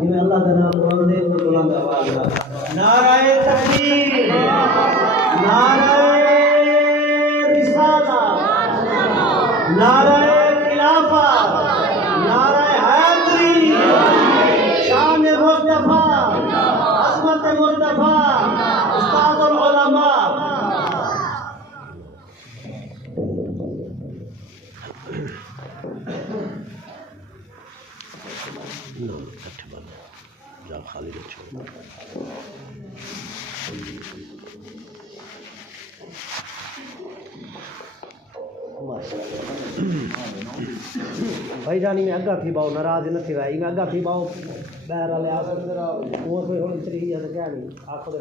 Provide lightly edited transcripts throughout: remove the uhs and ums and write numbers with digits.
جی اللہ کا نام قرآن دے وہ بلند آواز ہے نعرہ تکبیر نعرہ رسالت نعرہ خلافت نعرہ حیدری شان مصطفیٰ عظمت مصطفیٰ استاد العلماء خالی بھائی جانی میں اگا تھی باؤ ناراض نہ تھی بھائی میں اگا تھی باؤ بہر والے آ کر ذرا وہ کوئی ہوئی چلی ہے تو کیا نہیں آخر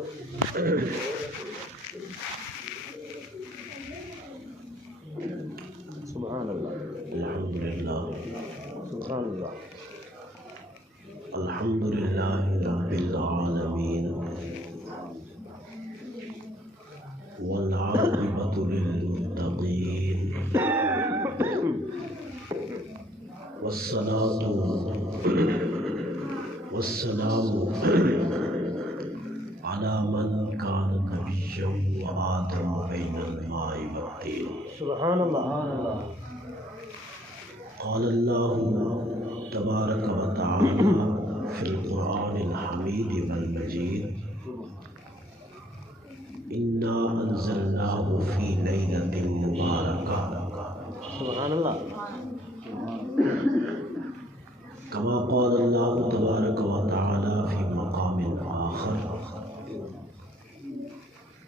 سبحان اللہ الحمدللہ سبحان اللہ الحمدللہ رب العالمین والعاقبۃ للمتقین والصلاة والسلام على من كان نبيا وآدم بين الماء والطين سبحان الله قال الله تبارك وتعالى في القرآن الحميد والمجيد إنا أنزلناه في ليلة مباركة سبحان الله كما قال الله تبارك وتعالى في مقام آخر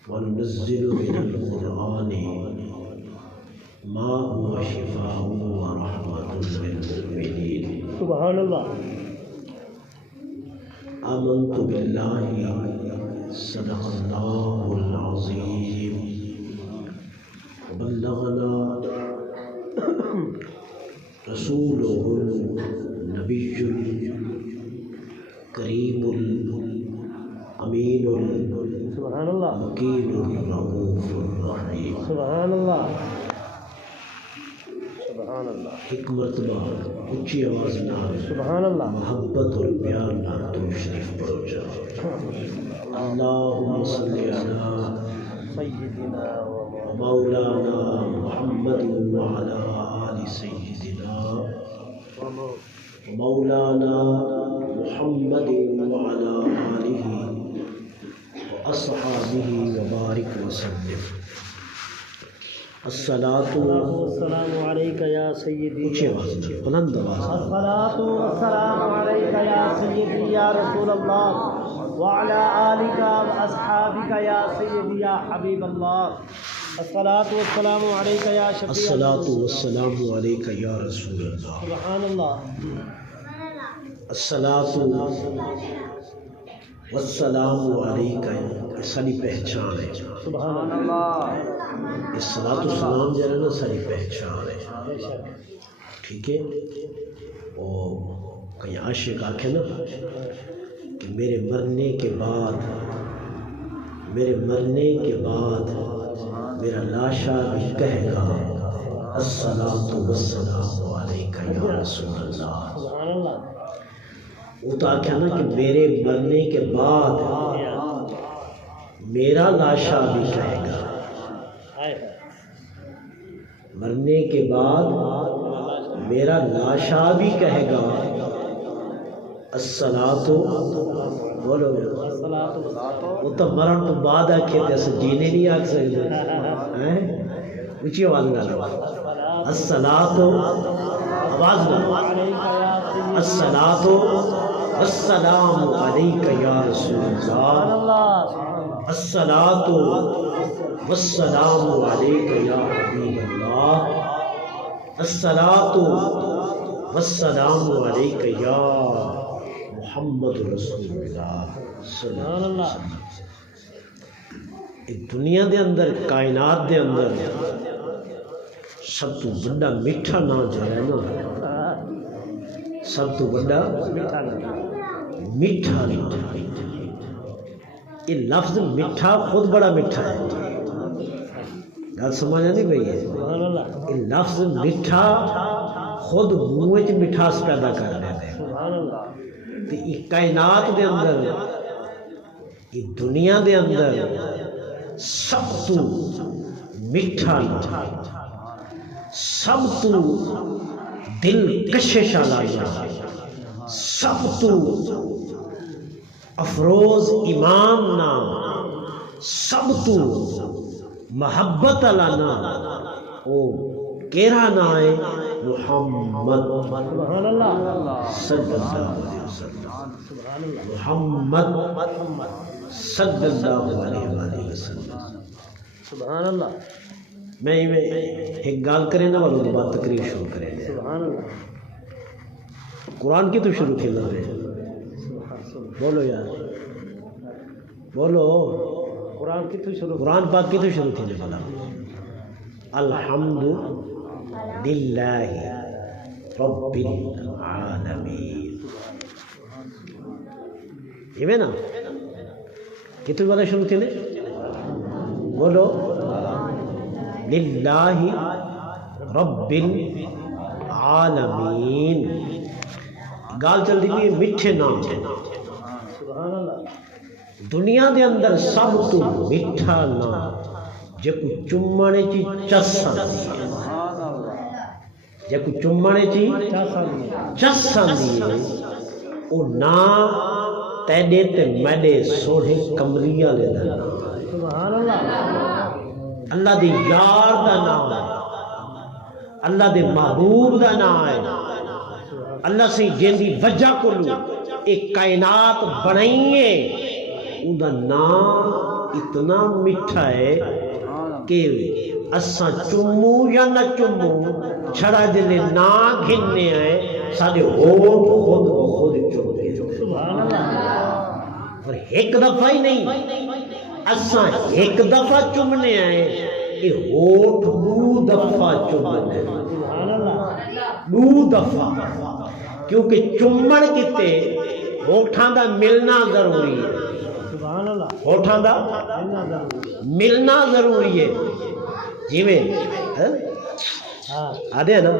وننزل من القرآن ما هو شفاء ورحمة للمؤمنين سبحان الله آمنت بالله صدق الله العظيم وبلغنا رسوله النبي الكريم الأمين سبحان الله مكين الرؤوف الرحيم سبحان الله سبحان اللہ ایک مرتبہ اونچی آواز نال سبحان اللہ محبت اور پیار نال تشریف پڑھو جا اللہم صلی علی سیدنا و مولانا محمد وعلی آل سیدنا و مولانا محمد وعلی آلہ و اصحابہ وبارک وسلم الصلاۃ والسلام علیک یا سیدی بلند آواز الصلاۃ والسلام علیک یا سیدی یا رسول اللہ وعلی آلک واصحابک یا سیدی یا حبیب اللہ الصلاۃ والسلام علیک یا شفیع الصلاۃ والسلام علیک یا رسول اللہ سبحان اللہ الصلاۃ والسلام علیک ساری پہچان ہے سبحان اللہ اس صلاۃ والسلام جو ہے نا ساری پہچان ہے ٹھیک ہے اور کہیں عاشق آکھے نا کہ میرے مرنے کے بعد میرا لاشا بھی کہے گا الصلاۃ والسلام علیک یا رسول اللہ وہ تو آکھے نا کہ میرے مرنے کے بعد میرا لاشا بھی کہے گا مرنے کے بعد میرا لاشا بھی کہے گا الصلاۃ بولو وہ تو مرن تو بعد آکھے جیسے جینے نہیں آکھ سکتے اونچی آواز نہ الصلاۃ آواز نہ الصلاۃ والسلام علیک یا رسول اللہ الصلاۃ والسلام علیک یا حبیب اللہ الصلاۃ والسلام علیک یا محمد رسول اللہ سبحان اللہ دنیا دے اندر کائنات دے اندر سب تو بڑا میٹھا نام جو ہے نا سب تو بڑا میٹھا نام یہ لفظ میٹھا خود بڑا میٹھا ہے گل سمجھ نہیں پئی ہے یہ لفظ میٹھا خود منہ وچ مٹھاس پیدا کر دیتا ہے تے ای کائنات دے اندر ای دنیا دے اندر سب تو میٹھا نام سب تو دل کشش والا نام سب تو افروز ایمان نام سب تو محبت والا نام او کیرا نام ہے محمد سبحان اللہ صلی اللہ علیہ وسلم محمد صلی اللہ علیہ وسلم سبحان اللہ میں ایک گال کریں نا والوں کے بعد تقریر شروع کریں سبحان اللہ قرآن کی تو شروع کی نہ رہے بولو یار بولو قرآن کی تو شروع قرآن پاک کی تو شروع کی نہ الحمد للہ رب العالمین یہ نا کتنے والا شروع کی بولو للہ رب العالمین گال چل دی بھی میٹھے نام دنیا دے اندر سب تو میٹھا نام جے کو چمنے چی چس آندی ہے جے کو چمنے چی چس آندی ہے او نام تیڈے تے میڈے سوڑے کمریہ لے دا سبحان اللہ اللہ دے یار دا نام ہے اللہ دے محبوب دا نام ہے اللہ سے جن دی وجہ کو لو ایک کائنات بنائیے ان دا نام اتنا میٹھا ہے کہ اساں چمو یا نہ چمو چھڑا جلے نا گھننے آئے سارے ہوٹ خود چمتے سبحان اللہ اور ایک دفعہ ہی نہیں اساں ایک دفعہ چمنے آئے یہ ہوٹ دو دفعہ چمنے سبحان اللہ دو دفعہ کیونکہ چمن کتے ہوٹھاں دا ملنا ضروری ہے سبحان اللہ ہوٹھاں دا ملنا ضروری ہے جی میں آدھے نا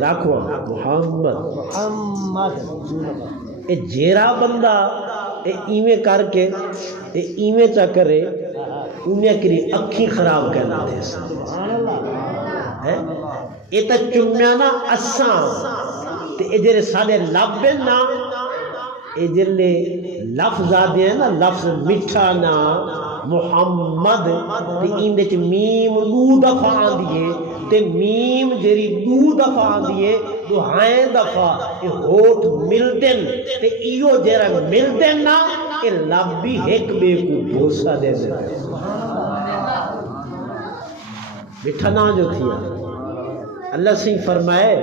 راکھو محمد اے جیرا بندہ اے ایویں کر کے اے ایویں چا کرے انہیں کری اکھی خراب کرنا دے سبحان اللہ اے تا چمیانا اساں تے اے جرے سارے لابے نا اے جلے لفظ آدھے ہیں نا لفظ مٹھا نا محمد تے اندے چ میم دو دفعہ آندیے تے میم جری دو دفعہ آندیے دو ہائیں دفعہ اے ہوٹ ملدن تے ایو جرا ملدن نا اے لبی ایک بے کو بھوسا دے دے مٹھا نا جو تھیا اللہ سے فرمائے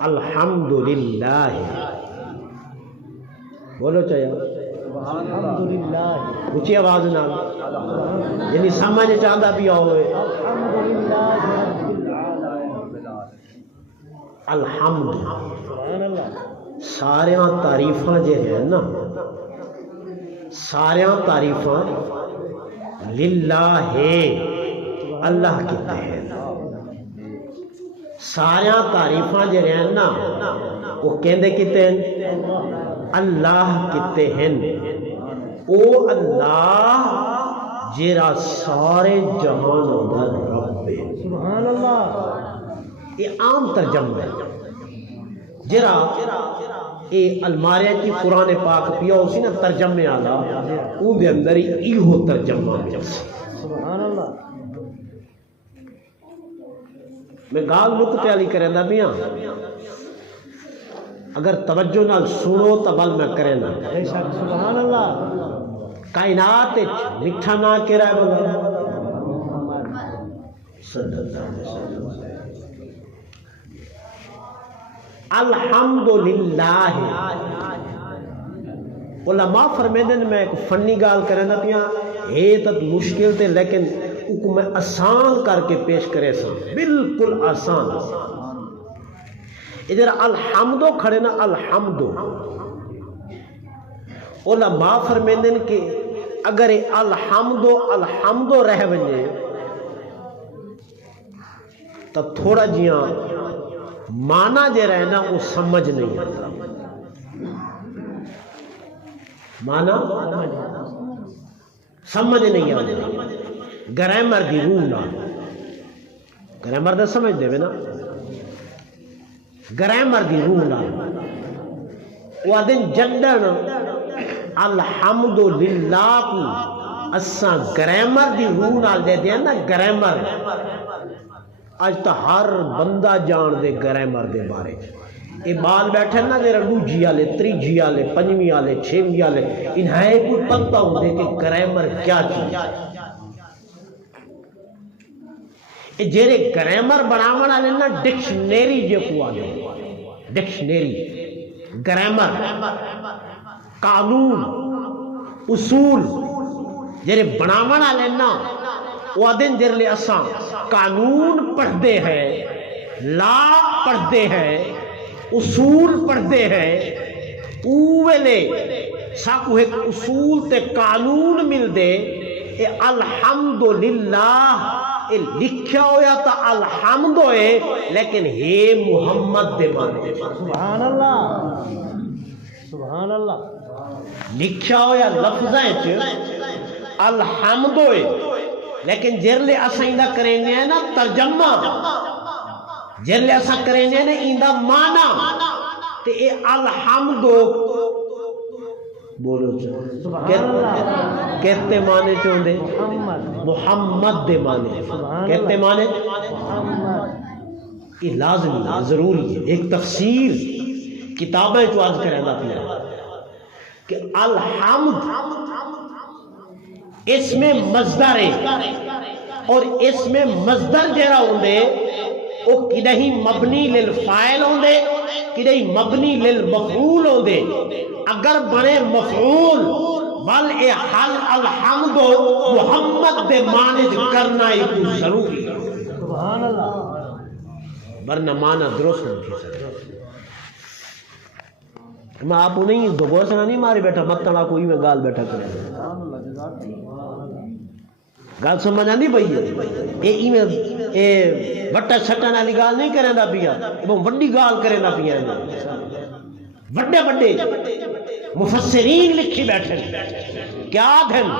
الحمدللہ بولو چاہیے الحمدللہ اونچی آواز نہ یعنی سمجھ چاہتا بھی ہوئے الحمد ساریاں تعریفاں جے ہیں نا ساریاں تعریفاں للہ ہے اللہ کی ہیں ساریاں تعریفاں جے ہیں نا وہ کہندے کتے ہیں اللہ کتے ہیں او اللہ جیرا سارے جہان در رب ہے سبحان اللہ یہ عام ترجمہ ہے جیرا یہ الماریہ کی قرآن پاک پیا اسی نا ترجمے آلا او دے اندر ہی ہو ترجمہ ہے سبحان اللہ میں گال نکتے علی کریں دا بیاں اگر توجہ نال سنو تو بل میں کریں نا سبحان اللہ کائنات مٹھا نہ کرائے بلا صلی اللہ علیہ وسلم الحمدللہ علماء فرمیدن میں ایک فنی گال کریں نا پیاں ہے تد مشکل تے لیکن کو میں آسان کر کے پیش کرے سا بالکل آسان ادھر الحمدو کھڑے نا الحمدو علماء فرمیندن کہ اگر الحمدو رہ ونجے تو تھوڑا جیاں مانا جے رہنا وہ سمجھ نہیں آتا، مانا سمجھ نہیں آتا، گرامر دی روح نہ، گرامر دا سمجھ دے نا، گرامر دی روح نہ وہ دن جدن الحمدللہ کو اساں گرامر دی روح نال دے دیا نا، گرامر آج تو ہر بندہ جان دے گرامر دے بارے، یہ بال بیٹھے نا دے رنگو جی آلے، تری جی آلے، پنجویں آلے، چھویں آلے، انہیں کوئی پتہ ہوں دے کہ گرامر کیا چیز، یہ جیرے گرامر بناونا لینا ڈکشنری جو کو آلے، ڈکشنری، گرامر، قانون، اصول، جیرے بناونا لینا وہ دن جر لے اساں قانون پڑھتے ہیں، لا پڑھتے ہیں، اصول پڑھتے ہیں، اوے ساکو ایک اصول تے قانون مل دے، اے الحمدللہ اے لکھیا ہویا تا الحمد ہوئے لیکن ہے محمد دے مانے، سبحان اللہ، سبحان اللہ، لکھیا ہویا لفظیں چ الحمد ہوئے لیکن جرلے اسا ایندہ کریں گے نا ترجمہ، جرلے اسا کریں گے نا ایندہ مانا، تے اے الحمدو بولو کہتے مانے چوندے محمد دے مانے، کہتے مانے یہ لازمی ضروری ہے، ایک تفسیر کتابیں جو آج کریں گا اپنے کہ الحمد اس میں مصدر ہے اور اس میں مصدر جیرا ہوندے وہ کدہی مبنی للفائل ہوندے کدہی مبنی للمفعول ہوندے، اگر بنے مفعول بل اے حل الحمد محمد دے مانج کرنا ہی کو ضروری ہے، سبحان اللہ، ورنہ مانا درست نہیں سکتا۔ میں آپ نہیں دوبار سے نہیں ماری بیٹھا مطلع کوئی میں گال بیٹھا کرے گال سمجھ آندی بھئی اے وٹا چھٹا والی گال نہیں کرے نہ پیا، وہ وڈی گال کرے نہ پیا، وڈے وڈے مفسرین لکھی بیٹھے کیا دھن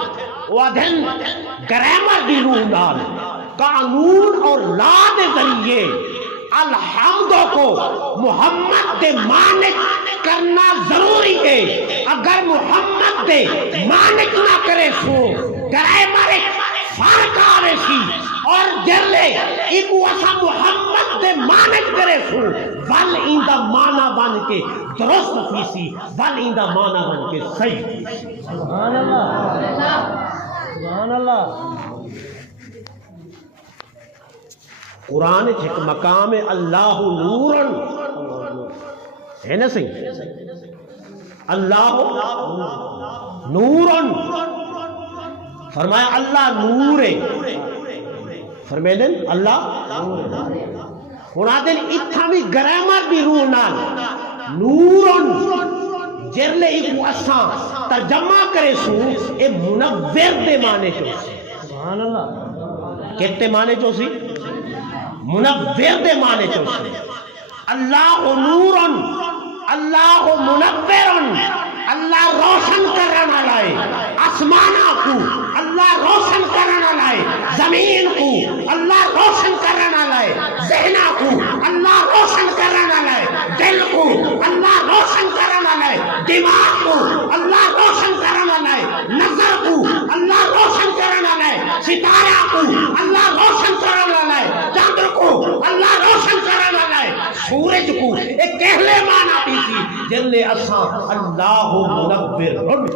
وہ دھن گرامر دی روح نال قانون اور لا دے ذریعے الحمد کو محمد دے مانک کرنا ضروری ہے، اگر محمد دے مانک نہ کرے سو گرامر فرق آرے سی اور جرلے ایکو اسا محمد دے مانک کرے سو ول ایندہ مانا بن کے درست تھی سی، ول ایندہ مانا بن کے صحیح، سبحان اللہ، سبحان اللہ۔ قرآن ایک مقام اللہ نورن ہے نا صحیح، اللہ نورن فرمایا اللہ نور ہے، فرمائے دن اللہ ہونا دن اتھا بھی گرامر بھی روح نال نورن جرلے ایک اساں ترجمہ کرے سو اے منور دے مانے چو سی، سبحان اللہ، کہتے مانے چو سی منور دے مانے چو سی، اللہ نورن اللہ منورن، اللہ روشن کرنا لائے آسمانہ کو، اللہ روشن کرنا لائے زمین کو، اللہ روشن کرنا لائے ذہنہ کو، اللہ روشن کرنا لائے دل کو، اللہ روشن کرنا لائے دماغ کو، اللہ روشن کرنا لائے نظر کو، اللہ روشن کرنا لائے ستارہ کو، اللہ روشن کرنا لائے چاندر کو، اللہ روشن کرنا لائے سورج کو، ایک کہلے مانا بھی تھی جلے اساں اللہ منور،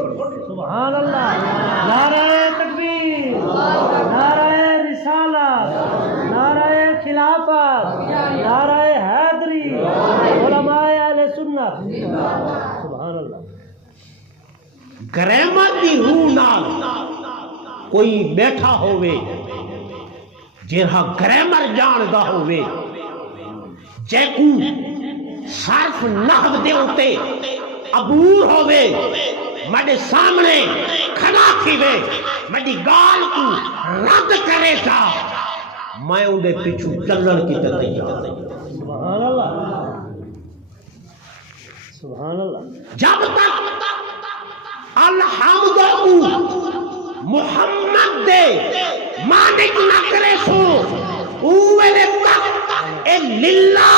سبحان اللہ، نعرہ تکبیر، نعرہ رسالت، نعرہ خلافت، نعرہ حیدری، علماء اہل سنت، سبحان اللہ۔ گرامر دی روح نال کوئی بیٹھا ہوئے جہاں گرامر جاندا ہوئے جے کو صرف نحو دے اتے عبور ہوئے مڈے سامنے کھڑا تھیوے مڈی گال کو رد کرے تا میں اندے پیچھو چلن کی تیار، سبحان اللہ سبحان اللہ. جب تک الحمد محمد دے مانک نہ کرے سو اوے تک اے للہ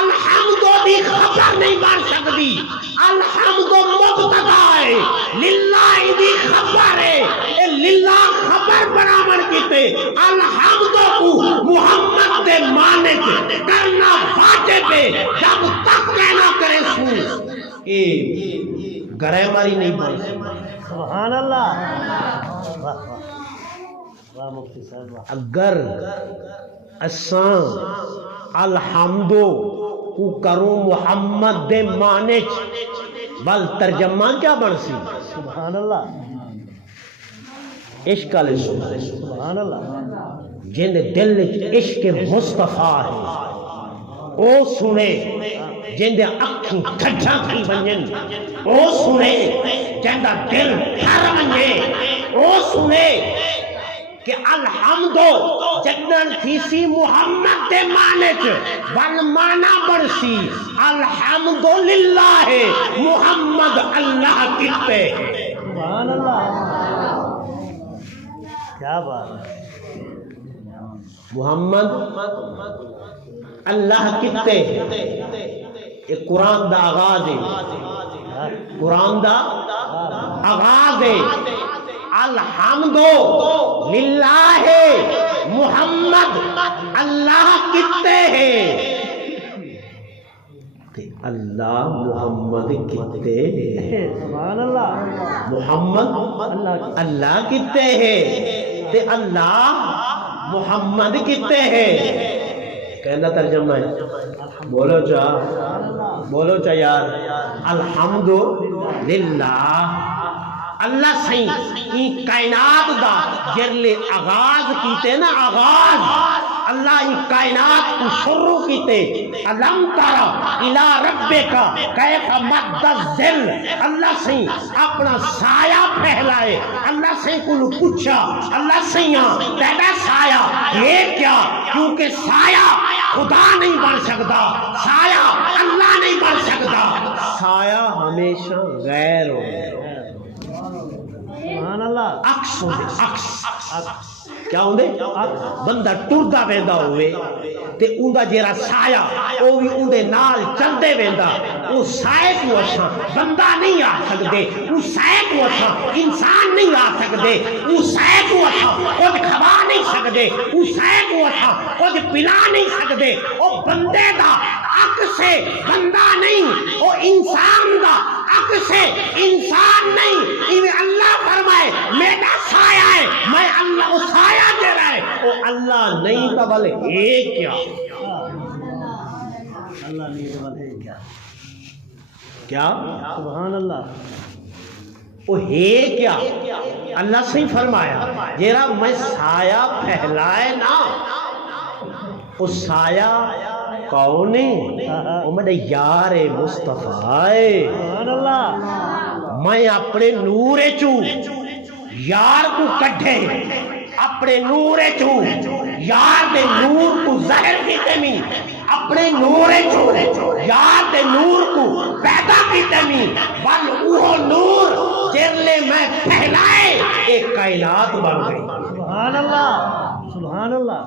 الحمد دی خبر نہیں بن سکتی. الحمد مبتدا ہے, للہ دی خبر ہے. اے للہ خبر برابر کیتے الحمد کو محمد دے مانک کرنا واجب ہے. جب تک کہنا کرے سو اے گرامری نہیں بن سکتی. سبحان اللہ. واہ واہ مفتی صاحب. اگر اساں الحمدو کو کروں محمد دے مانچ بل ترجمہ کیا بن سی؟ سبحان اللہ عشق علیہ سبحان اللہ. جن دل عشق مصطفیٰ ہے او سنے, جن دے اکھیں کھجھا تھی بنجن او سنے, جن دا دل تھر بنجے او سنے کہ الحمدو جنن تھیسی محمد دے مانچ بل مانا برسی الحمدللہ محمد اللہ کتے. سبحان اللہ کیا بات ہے. محمد اللہ کتے یہ قرآن دا آغاز ہے, قرآن دا آغاز ہے. الحمدو للہ محمد اللہ کتے ہیں, اللہ محمد کتے ہیں. سبحان اللہ. محمد اللہ کتے ہیں تے اللہ محمد کتے ہیں. کہنا ترجمہ ہے, بولو چا یار. الحمدللہ اللہ سہی این کائنات دا جرلے آغاز کیتے نا, آغاز اللہ این کائنات کو شروع کیتے. علم تارا الہ ربکا کیف مد الظل, اللہ سہی اپنا سایہ پھیلائے. اللہ سہی کو پوچھا اللہ سہیاں تیرا سایہ یہ کیا, کیونکہ سایہ خدا نہیں بن سکتا, سایہ اللہ نہیں بن سکتا, سایہ ہمیشہ غیر ہو. سبحان اللہ. عکس ہوندے, عکس کیا ہوندے, بندہ ٹردا ویندا ہوئے تے اوندا جیڑا سایہ او بھی اودے نال چلدے ویندا, او سائے کو اساں بندہ نہیں آ سکدے, او سائے کو اساں انسان نہیں آ سکدے, او سائے کو اساں کچھ کھوا نہیں سکدے, او سائے کو اساں کچھ پلا نہیں سکدے. او بندے دا عکس سے بندہ نہیں, او انسان دا عکس سے انسان نہیں. ایویں اللہ فرمائے میرا سایہ ہے, میں اللہ, او سایہ دے رہا ہے او اللہ نہیں تو بل ہے کیا. اللہ نہیں تو بل ہے کیا. کیا سبحان اللہ. او ہے کیا. اللہ سے فرمایا جیرا میں سایہ پھیلائے نا, او سایہ کون ہے, او میرے یار مصطفیٰ ہے. سبحان اللہ. میں اپنے نور چو یار کو کٹھے, اپنے نور چو یار دے نور کو ظاہر کیتے می, اپنے نور چو یار دے نور کو پیدا کیتے می, بل وہ نور جرلے میں پھیلائے ایک کائنات بن گئی. سبحان اللہ سبحان اللہ.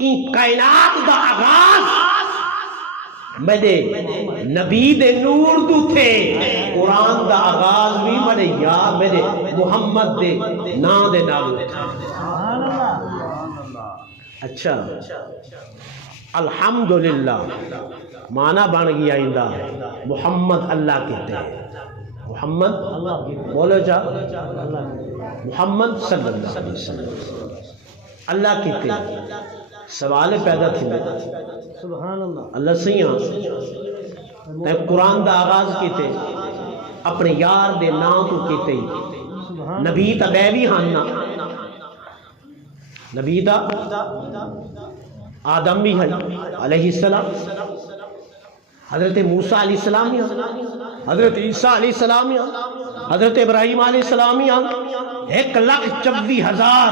این کائنات دا آغاز میرے نبی دے نور دو تھے, قرآن دا آغاز بھی میرے یا میرے محمد دے نا دے نام تھے. سبحان اللہ. اچھا الحمدللہ معنی بن گیا اندہ محمد اللہ کہتے ہیں. محمد اللہ بولو جا, اللہ محمد صلی اللہ علیہ وسلم اللہ کہتے ہیں. سوال پیدا تھی سبحان اللہ. اللہ سیاں تے قرآن دا آغاز کیتے اپنے یار دے نام کو کیتے, نبی تا بے بھی ہاننا, نبی دا آدم بھی ہے علیہ السلام, حضرت موسیٰ علیہ السلام, حضرت عیسیٰ علیہ السلام, حضرت ابراہیم علیہ السلام, 1,24,000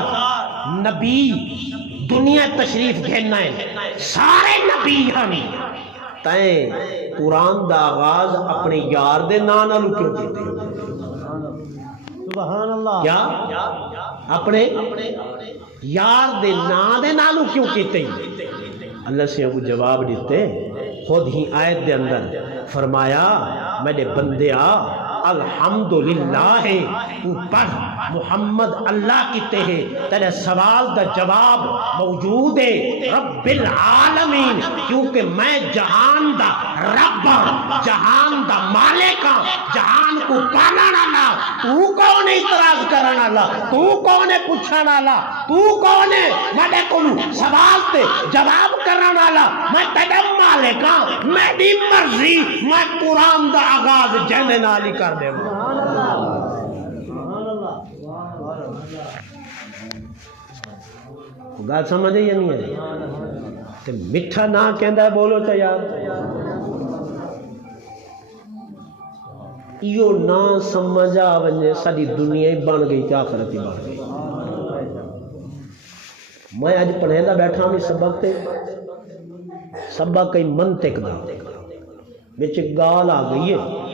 نبی دنیا تشریف گھننا ہے سارے نبی ہم تائیں قرآن دا آغاز اپنے یار دے نام نالو کیوں کیتے سبحان اللہ کیا اپنے یار دے نام دے نالو کیوں کیتے اللہ سے کو جواب دیتے خود ہی آیت دے اندر فرمایا میرے بندیا الحمدللہ تو پڑھ محمد اللہ کہتے ہیں تیرے سوال دا جواب موجود ہے رب العالمین کیونکہ میں جہان دا رب جہان دا مالک جہان کو پانا والا تو کون اعتراض کرنا والا تو کون پوچھنا والا تو کون میرے کو سوال تے جواب کرنا والا میں تیرا مالک ہاں میری مرضی میں قرآن دا آغاز جہنے نالی کر دے گل سمجھے یا نہیں ہے تے میٹھا نہ کہندا ہے بولو تے یار ایو نہ سمجھا ونجے ساری دنیا ہی بن گئی تے آخرت ہی بن گئی میں اج پڑھیندا بیٹھا ہوں سبق تے سبق کئی منطق دا وچ گال آ گئی ہے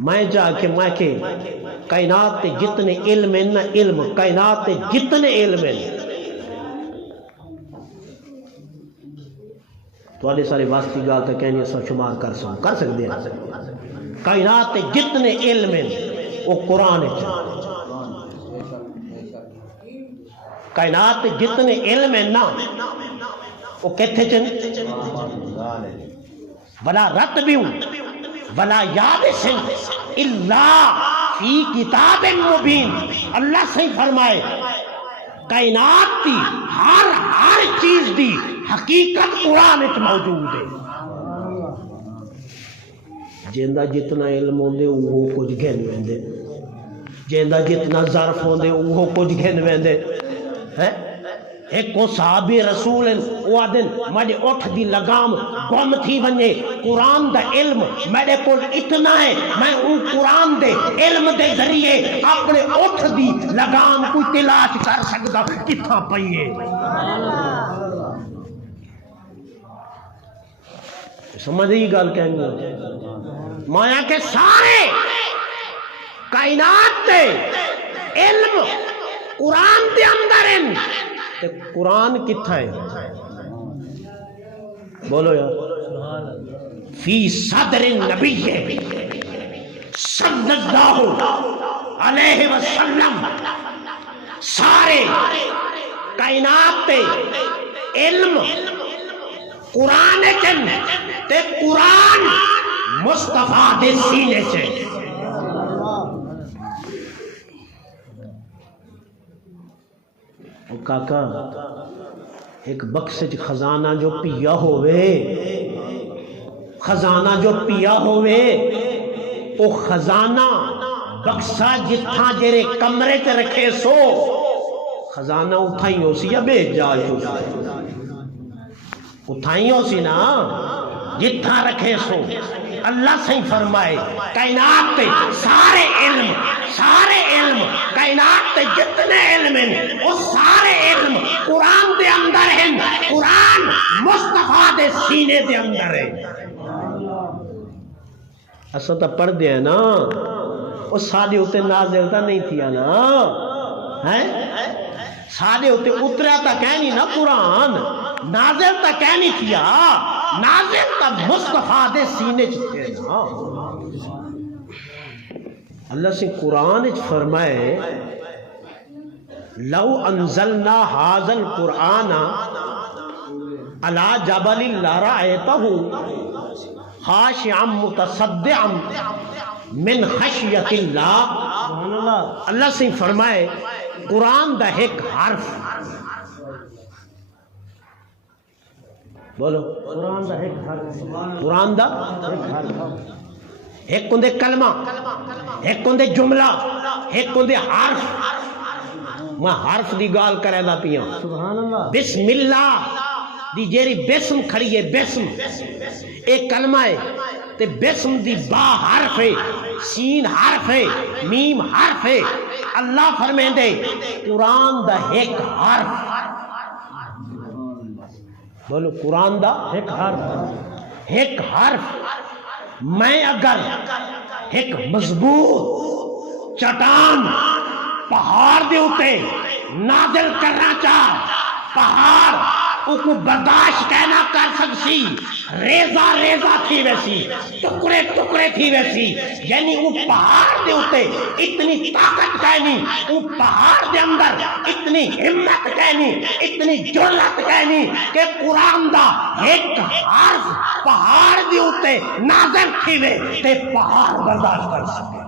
میں جا کے میں کہ کائنات تے جتنے علم ہیں نا علم کائنات تے جتنے علم ہیں تو سارے واسطی گال تو کہنی سب شمار کر سکتے ہیں کائنات تے جتنے علم ہیں وہ قرآن کائنات تے جتنے علم ہیں نا وہ کہتے چن ولا رتبیوں ولا یابسن الا فی کتاب مبین اللہ سے فرمائے کائنات دی ہر چیز دی حقیقت قرآن وچ موجود ہے جیندا جتنا علم ہوندے وہ کچھ گھن ویندے جیندا جتنا ظرف ہوندے وہ کچھ گھن ویندے ہیں ایک کو صحابی رسول وہ آدن میرے اٹھ دی لگام گم تھی ونجے قرآن دا علم میرے کو اتنا ہے میں ان قرآن دے علم دے ذریعے اپنے اٹھ دی لگام کوئی تلاش کر سکتا کتھا پئیے سمجھ ہی گل کہیں مایا کہ سارے کائنات دے علم قرآن دے اندر ہیں تے قرآن کتھا ہے بولو یار فی صدر النبی صلی اللہ علیہ وسلم سارے کائنات تے علم قرآن چن تے قرآن مصطفیٰ دے سینے سے کاکا ایک بکسج خزانہ جو پیا ہوئے خزانہ جو پیا ہوئے او خزانہ بکسا جتھا جیرے کمرے تے رکھے سو خزانہ اٹھائی ہو سی یا بے جائے ہو سی اٹھائی ہو سی نا جتھا رکھے سو اللہ سے فرمائے کائنات تے سارے علم کائنات تے جتنے علم ہیں وہ سارے علم قرآن دے اندر ہیں قرآن مصطفیٰ دے سینے دے اندر ہے اسا تا پڑھ دیا نا وہ سادے ہوتے نازل تا نہیں تھیا نا سادے ہوتے اتریا تا کہنی نا قرآن نازل تا کہنی تھیا نازل تا مصطفیٰ دے سینے چھتے نا اللہ سے قرآن فرمائے لو انزلنا هذا القرآن على جبل لرأيته خاشعا متصدعا من خشیت اللہ اللہ سے فرمائے قرآن دا ایک حرف بولو قرآن دا ایک حرف قرآن دا ایک حرف ایک کندے کلمہ ایک کندے جملہ ایک کندے حرف میں حرف دی گال کرے دا پیا بسم اللہ دی جیری بسم کھڑی ہے بسم ایک کلمہ ہے تے بسم دی با حرف ہے سین حرف ہے میم حرف ہے اللہ فرمائیں دے قرآن دا ایک حرف بولو قرآن دا ایک حرف میں اگر ایک مضبوط چٹان پہاڑ دے اتے نازل کرنا چاہ پہاڑ کو برداشت کہنا کر سکسی ریزہ ریزہ تھی ویسی ٹکڑے ٹکڑے تھی ویسی یعنی وہ پہاڑ دے اتے اتنی طاقت کہنی وہ پہاڑ دے اندر اتنی ہمت کہنی اتنی جرات کہنی کہ قرآن دا ایک حرف پہاڑ دے اتے نازل تھی وے تے پہاڑ برداشت کر سکے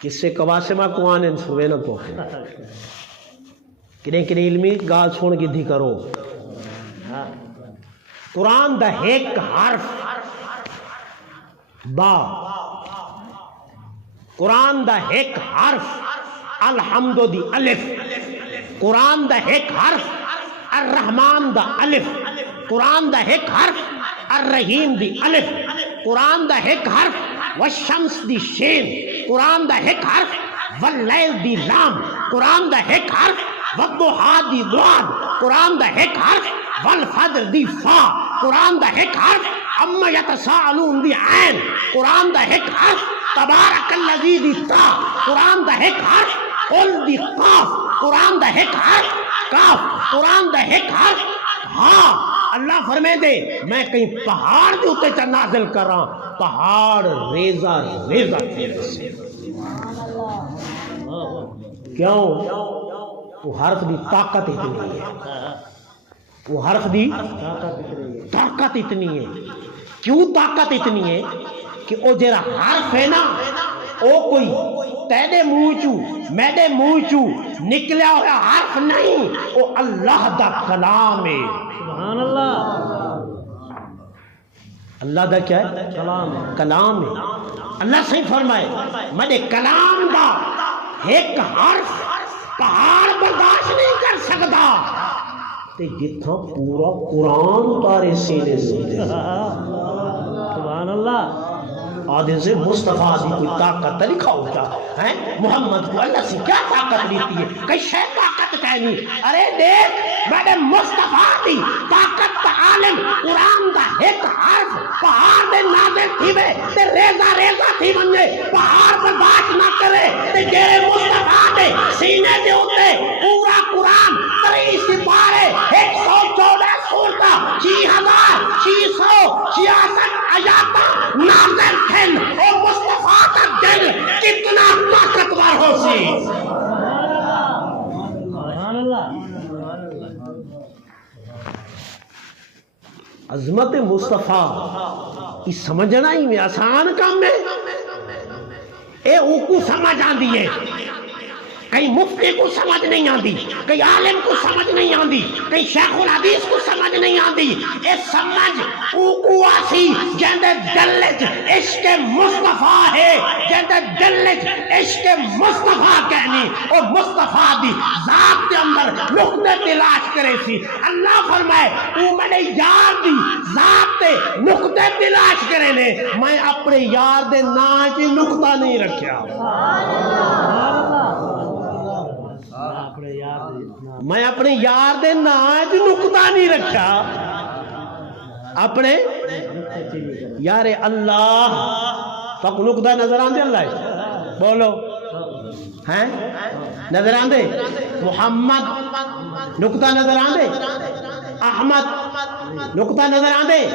کس سے قواسمہ کو آنے سوے نہ پوکھے کنیں کنیں علمی گال سن کی دھی کرو قرآن دا ایک حرف با قرآن دا ایک حرف الحمد دی الف قرآن دا ایک حرف الرحمن دا الف قرآن دا ایک حرف الرحیم دی الف قرآن دا ایک حرف والشمس دی شین قرآن دا ایک حرف واللیل دی لام قرآن دا ایک حرف والضحا دی ضاد قرآن دا ایک حرف والفجر دی فا قرآن دا ایک حرف اما یتساءلون دی عین قرآن دا ایک حرف تبارک الذی دی تا قرآن دا ایک حرف قل دی قاف قرآن دا ایک حرف کاف قرآن دا ایک حرف ہاں اللہ فرمائے دے میں کہیں پہاڑ دے اتے چا نازل کر رہا پہاڑ ریزہ ریزہ تیرے سے کیوں وہ حرف دی طاقت اتنی ہے وہ حرف دی طاقت اتنی ہے کیوں طاقت اتنی ہے کہ وہ جیرا حرف ہے نا وہ کوئی تیرے منہ چو میرے منہ چو نکلیا ہوا حرف نہیں وہ اللہ دا کلام ہے سبحان اللہ اللہ دا کیا ہے کلام ہے اللہ صحیح فرمائے میرے کلام دا ایک حرف پہاڑ برداشت نہیں کر سکتا تے جتنا پورا قرآن تارے سینے سے سبحان اللہ آدھے سے مصطفیٰ دی کوئی طاقت لکھا ہوتا ہے محمد کو اللہ سے کیا طاقت لیتی ہے کئی شے طاقت کہنی ارے دیکھ میرے مصطفیٰ دی طاقت عالم قرآن دا ایک حرف پہاڑ دے نازل تھی وے تے ریزہ ریزہ تھی منجے پہاڑ برداشت نہ کرے تے جیرے مصطفیٰ دے سینے دے ہوتے پورا قرآن 30 سپارے 114 سورتا 6666 آیاتاں نازل تھن اور مصطفیٰ کا دل کتنا طاقتور ہو سی سبحان اللہ عظمت مصطفیٰ یہ سمجھنا ہی میں آسان کام ہے اے اوکو سمجھ آندی ہے کئی مفتی کو سمجھ نہیں آندی کئی عالم کو سمجھ نہیں آندی کئی شیخ الحدیث کو سمجھ نہیں آندی اے سمجھ اوکو آسی جندے دلج عشق مصطفیٰ ہے جندے دلج عشق مصطفیٰ کہنی اور مصطفیٰ دی ذات کے اندر نقطے تلاش کرے سی اللہ فرمائے تو میں نے یار دی ذات تے نقطے تلاش کرے نے میں اپنے یار دے نا کی نقطہ نہیں رکھیا میں اپنے یار دے ناج نقطہ نہیں رکھا اپنے یار اللہ تک نقطہ نظر آن دے اللہ بولو ہیں نظر آن دے محمد نقطہ نظر آن دے احمد نقطہ نظر آن دے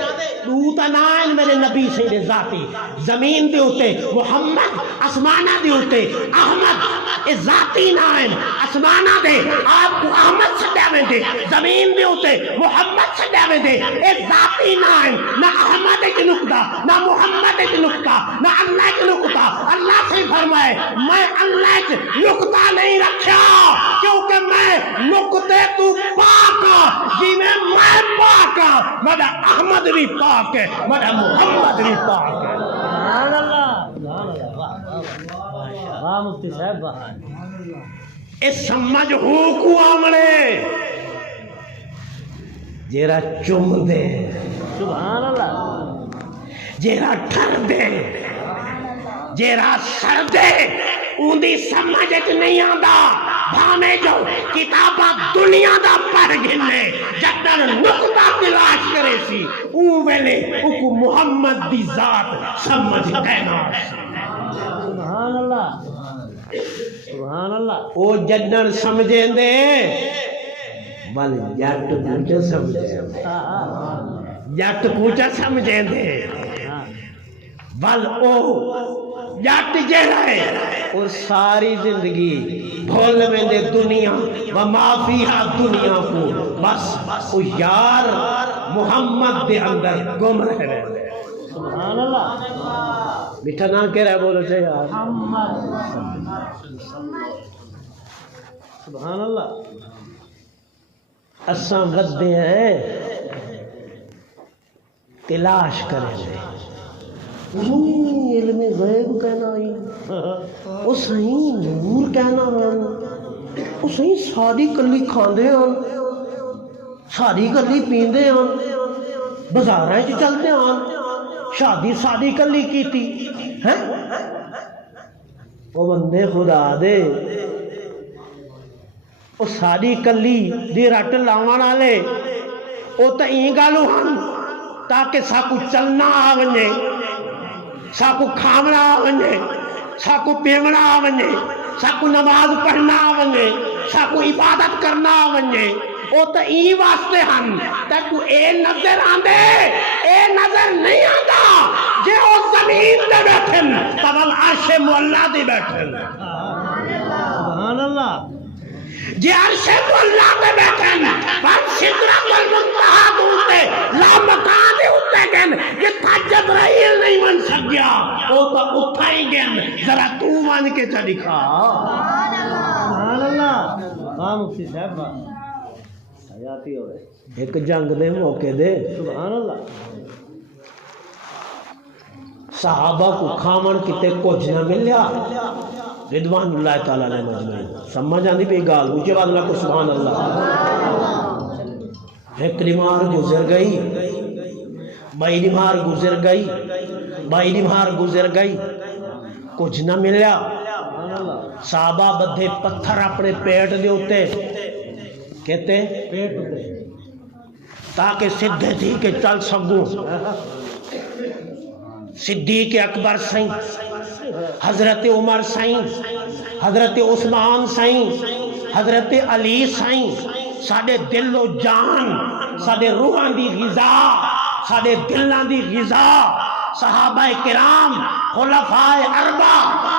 دوتا نائن میرے نبی سید ذاتی زمین دے ہوتے محمد اسمانہ دے ہوتے احمد ذاتی نائن اسمانہ دے آپ کو احمد سے ڈیویں دے زمین دے ہوتے محمد سے ڈیویں دے ایک ذاتی نائن نہ احمد ایک نقطہ نہ محمد ایک نقطہ نہ اللہ ایک نقطہ اللہ سے فرمائے میں اللہ ایک نقطہ نہیں رکھا کیونکہ میں نقطے تو پاک جی میں پاک میرا احمد بھی پاک ہے میرا محمد بھی پاک ہے سبحان اللہ واہ مفتی صاحب اس سمجھ ہو کو آمنے جیرا چم دے سبحان اللہ جیرا ٹھر دے جیرا سر دے اندی سمجھ نہیں آندا بھاویں جو کتاباں دنیا دا پڑھ گھنے جدن نقطہ تلاش کرے سی اون ویلے اکو محمد دی ذات سمجھ کہنا سبحان اللہ سبحان اللہ او جدن سمجھیں دے بل جٹ پوچھا سمجھیں جٹ پوچھا سمجھیں دے بل او جٹ جہاں ہے اور ساری زندگی بھول میں دے دنیا و معافیہ دنیا کو بس او یار محمد دے اندر گم رہ رہے سبحان اللہ میٹھا نہ کہہ رہا بولو چاہے یار سبحان اللہ اساں ودے ہیں تلاش کریں گے علم غیب کہنا ہی وہ صحیح نور کہنا ہے وہ صحیح ساری کلی کھاندے ہیں ساری کلی پیندے ہیں بازاراں وچ چلتے ہیں شادی ساری کلی کیتی ہیں وہ بندے خدا دے وہ ساری کلی دی رٹ لاون والے وہ تو این گالو ہن تاکہ ساکو چلنا آ ونجے ساکو کھاونا آ ونجے ساکو پیونا آ ونجے ساکو نماز پڑھنا آ ونجے ساکو عبادت کرنا آ ونجے وہ تو این واسطے ہن تاکو اے نظر آندے اے نظر نہیں آندا جے او زمین دے بیٹھن تبل عرش مولا دی بیٹھن سبحان اللہ جے عرش مولا دے بیٹھن پر سدرۃ المنتہا دوتے لا مکان دے اتے گن یہ تھا جبرائیل نہیں من سکیا وہ تو اٹھائی گن ذرا تو مان کے چا دکھا سبحان اللہ ہاں مفتی صاحب حیاتی ہو رہے ایک جنگ دے موقع دے سبحان اللہ صحابہ کو کھامن کتے کچھ نہ ملیا رضوان اللہ تعالیٰ علیہ مجمعین سمجھ آندی پہ گال اونچے بات اللہ کو سبحان اللہ ایک نمار گزر گئی بائی نمار گزر گئی بائی نمار گزر گئی کچھ نہ ملیا صحابہ بدھے پتھر اپنے پیٹ دے ہوتے کہتے پیٹ ہوتے تاکہ سدھے تھی کہ چل سکوں صدیق اکبر سائیں حضرت عمر سائیں حضرت عثمان سائیں حضرت علی سائیں ساڑے دل و جان ساڑے روحان دی غذا ساڑے دلان دی غذا صحابہ کرام خلفاء اربع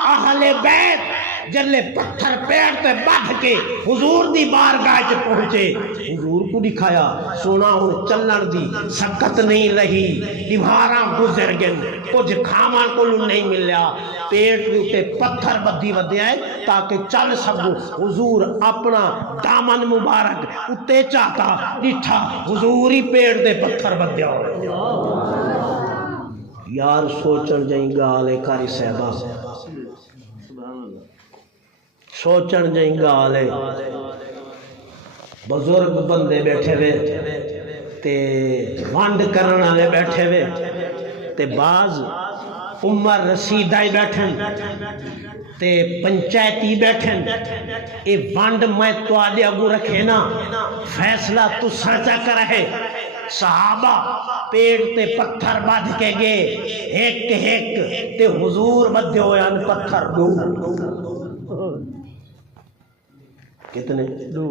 اہل بیت جلے پتھر پیڑ تے بدھ کے حضور دی بارگاہ چ پہنچے حضور کو دکھایا سونا ہن چلن دی سکت نہیں رہی دیواراں گزر گئے کچھ کھاواں کول نہیں ملیا پیٹ تے پتھر بدھی ودیا ہے تاکہ چل سکو حضور اپنا دامن مبارک اتے چاہتا ڈٹھا حضور ہی پیٹ دے پتھر بدیا ہو یار سوچن جائیں گالے کاری صاحبہ سوچن جائیں گالے بزرگ بندے بیٹھے وے تے وانڈ کرنا لے بیٹھے وے تے بعض عمر رسیدائی بیٹھن تے پنچایتی بیٹھن اے وانڈ میں تو آدھے اگو رکھے نا فیصلہ تو سانچا کر رہے صحابہ پیڑ تے پتھر بدھ کے گئے ایک تے حضور بدھے ہوئے ان پتھر دو کتنے دو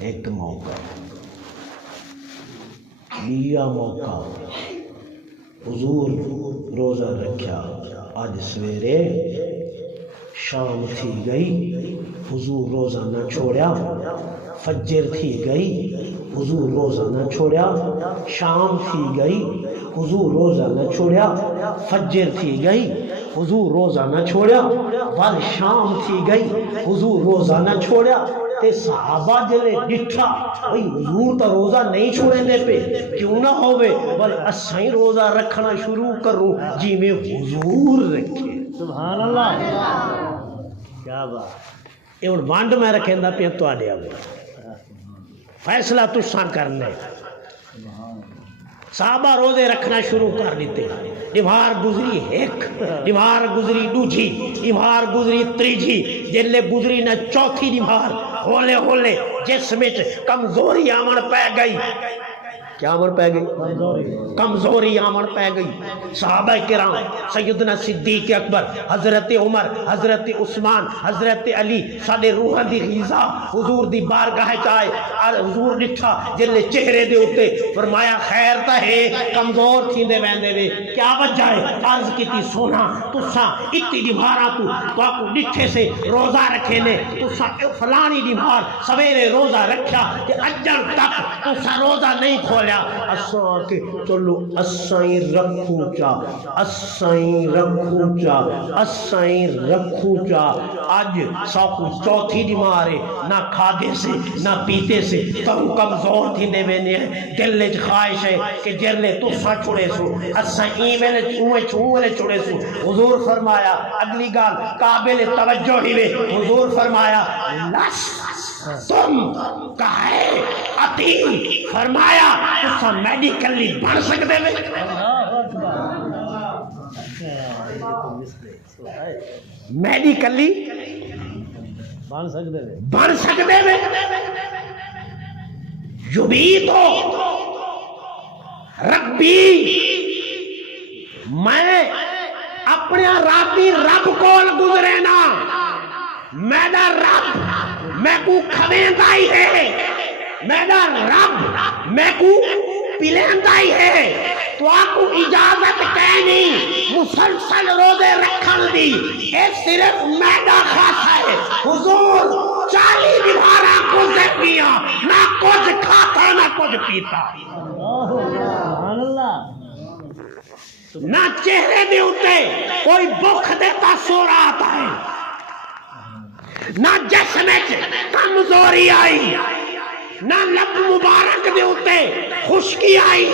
ایک موقع لیا موقع حضور روزہ رکھیا آج سویرے شام تھی گئی حضور روزہ نہ چھوڑیا فجر تھی گئی حضور روزہ نہ چھوڑیا شام تھی گئی حضور روزہ نہ چھوڑیا فجر تھی گئی حضور روزہ نہ چھوڑیا بل شام تھی گئی حضور روزہ نہ چھوڑیا تے صحابہ جلے ڈٹھا بھئی حضور تا روزہ نہیں چھوڑے دے پہ کیوں نہ ہوئے بل اسائیں روزہ رکھنا شروع کروں جی میں حضور رکھے سبحان اللہ کیا بات یہ ان وانڈ میں رکھیں دا پہ تو آدھے آگے فیصلہ تو ساں کرنے صحابہ روزے رکھنا شروع کر دیتے دیوار گزری ایک دیوار گزری دوجھی دیوار گزری تیجھی جلے گزری نہ چوتھی دیوار ہولے ہولے جسم وچ کمزوری آمن پہ گئی کیا آمن پہ گئی کمزوری آمن پہ گئی صحابہ کرام سیدنا صدیق اکبر حضرت عمر حضرت عثمان حضرت علی ساڈے روح دی غذا حضور دی بارگاہ چائے اور حضور ڈٹھا جلے چہرے دے اوتے فرمایا خیر تا ہے کمزور تھیندے ویندے وے کیا وجہ ہے عرض کیتی سونا تساں اتی دیوارا تو کو ڈٹھے سے روزہ رکھے نے تساں فلانی دیوار سویرے روزہ رکھیا کہ اجن تک تساں روزہ نہیں کھولیا اساں کہ چلو اسائیں رکھو چا اسائیں رکھو چا اسائیں رکھو چا اج ساکو چوتھی دیوارے نہ کھادے سے نہ پیتے سے تم کمزور تھی دے وینے دل وچ خواہش ہے کہ جلے تساں چھڑے سو اساں ایویں چھوئے چھڑے سو حضور فرمایا اگلی گال قابل توجہ ہی وے حضور فرمایا لس تم کہے عطی فرمایا تساں میڈیکلی بن سکتے وے میڈیکلی بن سکتے وے یبیتو ربی میں اپنے راتی رب کول گزرے نا میرا رب میں کو کھویندا ہی ہے میرا رب میں کو پلیندا ہی ہے تو آپ کو اجازت کہنی مسلسل روزے رکھن دی اے صرف میرا خاصا ہے حضور 40 دیوارا گزر گیا نہ کچھ کھاتا نہ کچھ پیتا سبحان اللہ نہ چہرے دے اتے کوئی بخ دیتا سو رہا آتا ہے نہ جسم کمزوری آئی نہ لب مبارک دے اتے خشکی آئی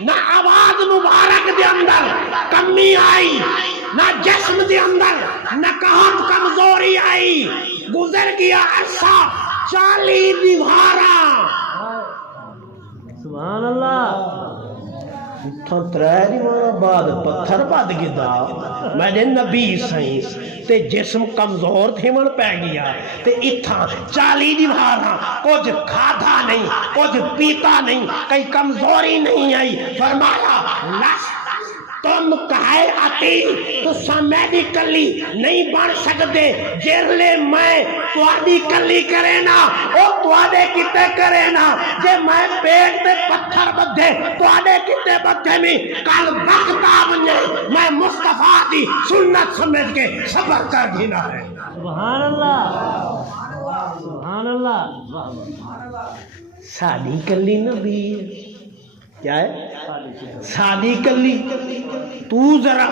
نہ آواز مبارک دے اندر کمی آئی نہ جسم دے اندر نکہت کمزوری آئی گزر گیا عرصہ 40 دیوارا سبحان اللہ ترے دیوارا بعد پتھر پد گدا میں نبی سائیں تے جسم کمزور تھے من پہ گیا تے اتھا 40 دیوارا کچھ کھادا نہیں کچھ پیتا نہیں کئی کمزوری نہیں آئی فرمایا لس تم کہے آتی تو سمیڈی کلی نہیں بن سکتے جرلے میں توادی کلی کرے نا او توادے کتے کرے نا جے میں پیٹ تے پتھر بدھے توادے کتے بدھے میں کل وقت آبنے میں مصطفیٰ دی سنت سمجھ کے صبر کر گھنا ہے سبحان اللہ سبحان اللہ سادی کلی نبی کیا ہے سادی کلی تو ذرا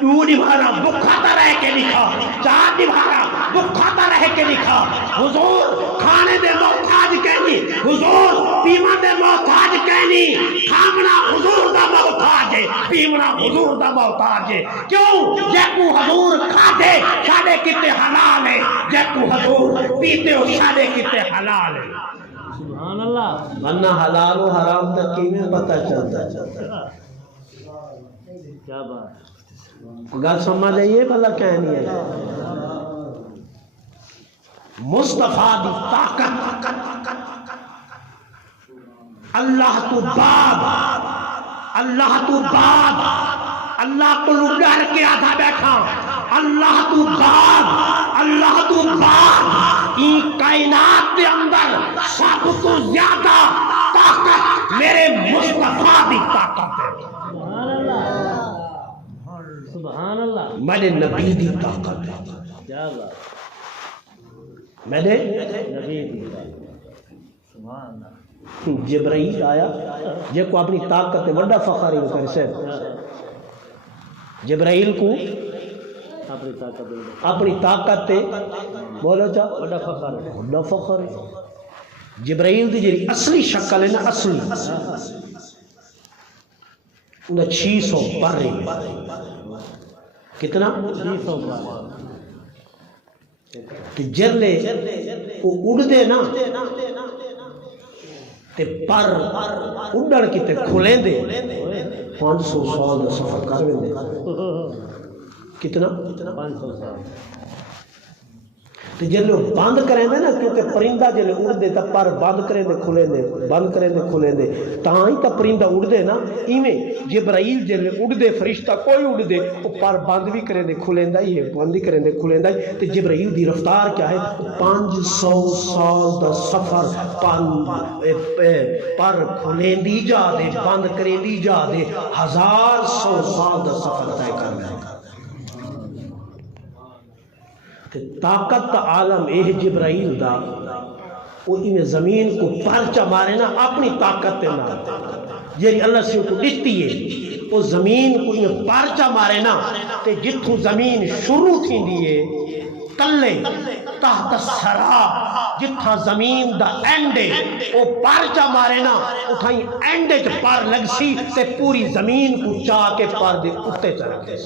تو دیوارا بکھاتا رہ کے دکھا 4 دیوارا بکھاتا رہ کے دکھا حضور کھانے دے محتاج کہنی حضور پیمہ دے محتاج کہنی کھامنا حضور دا محتاج ہے پیمنا حضور دا محتاج ہے کیوں جے کو حضور کھاتے ساڑے کتے حلال ہے جے کو حضور پیتے ہو ساڑے کتے حلال ہے سبحان اللہ ورنہ حلال و حرام تک کی میں پتہ چلتا کیا بات گل سمجھ آئیے بھلا کہنی ہے مصطفیٰ دی طاقت اللہ تو بعد اللہ کو ڈر کے آدھا بیٹھا اللہ تو بعد این کائنات کے اندر سب تو زیادہ طاقت میرے مصطفیٰ دی طاقت ہے سبحان اللہ سبحان اللہ میرے نبی دی طاقت ہے کیا بات میرے نبی دی سبحان اللہ جبرائیل آیا جے کو اپنی طاقت وڈا فخر ہی کر سے جبرائیل کو اپنی طاقت تے بولو چا وڈا فخر ہے جبرائیل دی جی اصلی شکل ہے نا اصلی انہا 600 پر رہی ہے کتنا 600 کہ جرلے وہ اڑ دے نا تے پر اڈن کتے کھلیں دے 500 سال دا سفر کر ویندے کتنا 500 سال تے جلے بند کریں دے نا کیونکہ پرندہ جلے اڑ دے تا پر بند کریں دے کھلیں دے بند کریں دے کھلیں دے تاں ہی تا پرندہ اڑ دے نا ایویں جبرائیل جلے اڑ دے فرشتہ کوئی اڑ دے وہ پر بند بھی کریں دے کھلیں دا ہی ہے بند بھی کریں دے کھلیں دا ہی تے جبرائیل دی رفتار کیا ہے 500 سال دا سفر پر کھلیں دی جا دے بند کریں دی جا دے 1000 سال دا سفر طے کر لے طاقت عالم اے جبرائیل دا وہ انہیں زمین کو پرچہ مارے نا اپنی طاقت تے نہ جیری اللہ سے کو دستی ہے وہ زمین کو انہیں پرچہ مارے نا تے جتھوں زمین شروع تھی دیئے تلے تحت سرا جتھا زمین دا اینڈے وہ پرچہ مارے نا اتھائیں اینڈے چ پر لگ سی تے پوری زمین کو چاہ کے پر دے اتے چلے دے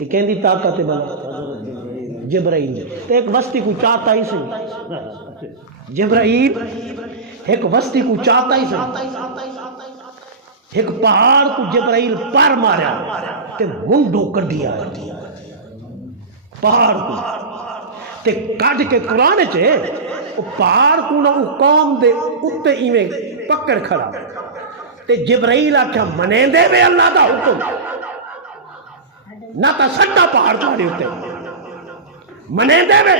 یہ کہندی طاقت بنا جبرائیل ایک وستی کو چاہتا ہی سی جبرائیل ایک وستی کو چاہتا ہی سی ایک پہاڑ کو جبرائیل پر ماریا تے منڈو کڈیا پہاڑ کو تے کڈ کے قرآن چے وہ پہاڑ کو نہ قوم دے اتے ایویں پکڑ کھڑا تے جبرائیل آکھیا منے دے وے اللہ دا حکم نہ تا سڈا پہاڑ پاڑے ہوتے منے دے وے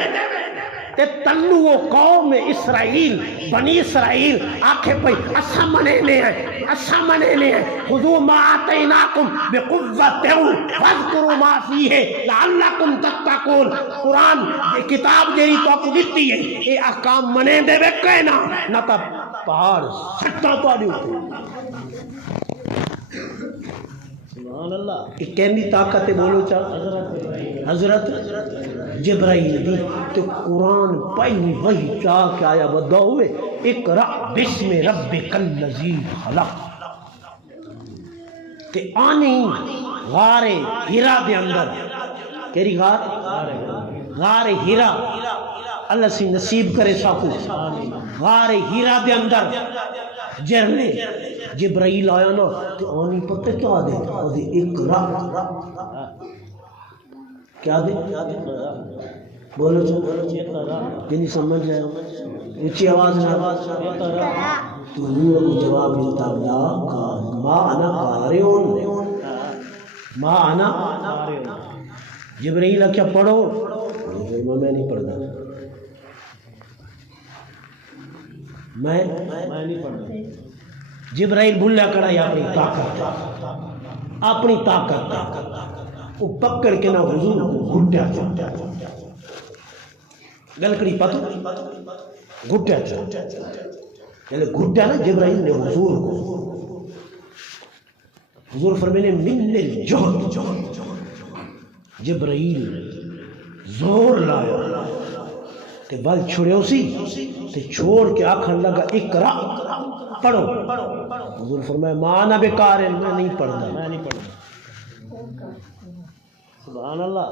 تے تنو وہ قوم اسرائیل بنی اسرائیل آکھے پئی اسا منے لے ہیں خذو ما آتیناکم بقوت فاذکروا ما فیہ لعلکم تتقون قرآن کتاب جیری تو آپ کو دیتی ہے یہ احکام منے دے وے کہنا نہ تا پہاڑ سڈا پاڑے ہوتے کہ کہنی طاقت بولو چاہ حضرت جبرائیل دی تو قرآن پہلی وحی چاہ کے آیا بدہ ہوئے اقرأ بسم ربک الذی خلق کہ آنی غار ہیرا دے اندر کیری غار ہیرا اللہ سے نصیب کرے ساکو غار ہیرا دے اندر جرنے جبرائیل آیا نا تو آنی پتہ کیا دے اقرأ کیا دے بولو جنہی سمجھ جائے اچھی آواز نہ تو انہوں کو جواب دیتا ما انا قارئون ما انا جبرائیل کیا پڑھو میں نہیں پڑھنا میں نہیں پڑھنا جبرائیل بھولیا کڑا یا اپنی طاقت وہ پکڑ کے نہ حضور کو گھٹیا گلکڑی پتو گھٹیا یعنی گھٹیا نا جبرائیل نے حضور کو حضور فرمینے من الجہد جبرائیل زور لایا تے بل چھوڑے سی تے چھوڑ کے آکھن لگا اقرا پڑھو حضور فرمایا مانا بیکار ہے میں نہیں پڑھنا سبحان اللہ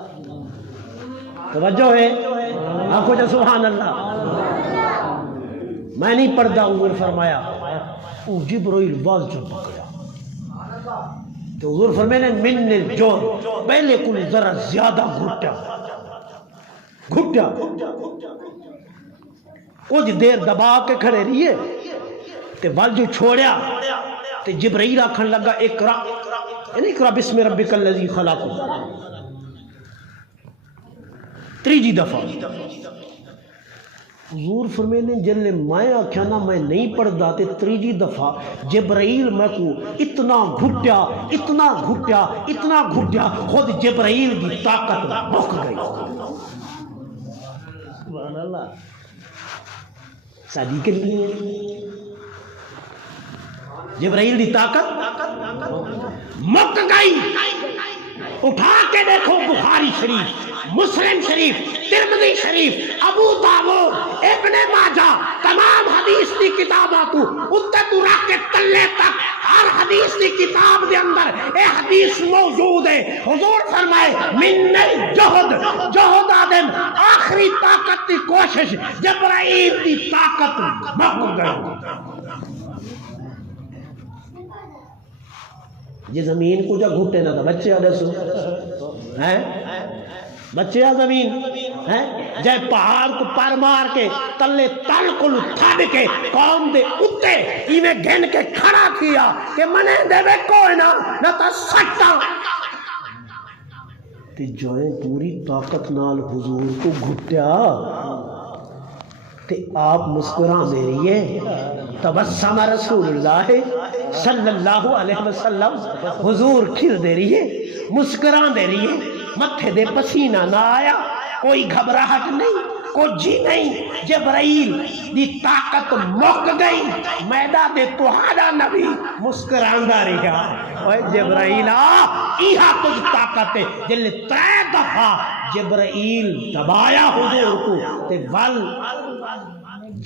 توجہ ہے آنکھو جا سبحان اللہ میں نہیں پڑھتا حضور فرمایا او جبرائیل باز جو پکڑا تو حضور فرمایا من الجود پہلے کل ذرا زیادہ گھٹیا کچھ دیر دبا کے کھڑے رہیے تے ول جو چھوڑیا تے جبرائیل آکھن لگا اقرا یعنی اقرا بسم ربک الذی خلق تیجی دفعہ حضور فرمینے جلے میں آکھیا نا میں نہیں پڑھدا تے تیجی دفعہ جبرائیل میں کو اتنا گھٹیا خود جبرائیل کی طاقت بک گئی سبحان اللہ سادی کے لیے جبرائیل دی طاقت مک گئی اٹھا کے دیکھو بخاری شریف مسلم شریف ترمذی شریف ابو داؤد ابن ماجہ تمام حدیث کی کتاباں تو اتے تو رکھ کے تلے تک ہر حدیث کی کتاب دے اندر اے حدیث موجود ہے. حضور فرمائے من الجہد، جہد آدم آخری طاقت کی کوشش، جبرائیل کی طاقت مک گئی. یہ زمین کو جا گھٹے نہ تھا بچے آدھے سو ہیں، بچے آ زمین ہیں جائے پہاڑ کو پر مار کے تلے تل کو تھڑ کے قوم دے اتے ایویں گھن کے کھڑا کیا کہ منے دے وے کوئی نہ تا سٹا تے جویں پوری طاقت نال حضور کو گھٹیا تے آپ مسکرا دے رہی ہے. تبسم رسول اللہ صلی اللہ علیہ وسلم، حضور کھل دے رہی ہے، مسکرا دے رہی ہے، متھے دے پسینہ نہ آیا، کوئی گھبراہٹ نہیں، کوئی جی نہیں. جبرائیل دی طاقت مک گئی، میدان دے توہاڈا نبی مسکراندا رہا. اوے جبرائیل ایہا تجھ طاقت ہے جل 3 دفعہ جبرائیل دبایا حضور کو تے ول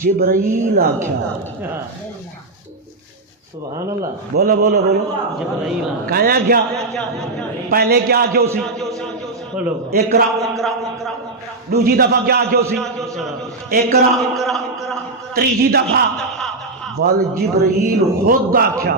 جبرائیل آکھیا. سبحان اللہ. بولو بولو بولو. جبرائیل کہاں کیا پہلے کیا کیوں سی بولو اقرا، دوسری دفعہ کیا کیوں سی اقرا، تیسری دفعہ ول جبرائیل خود آکھیا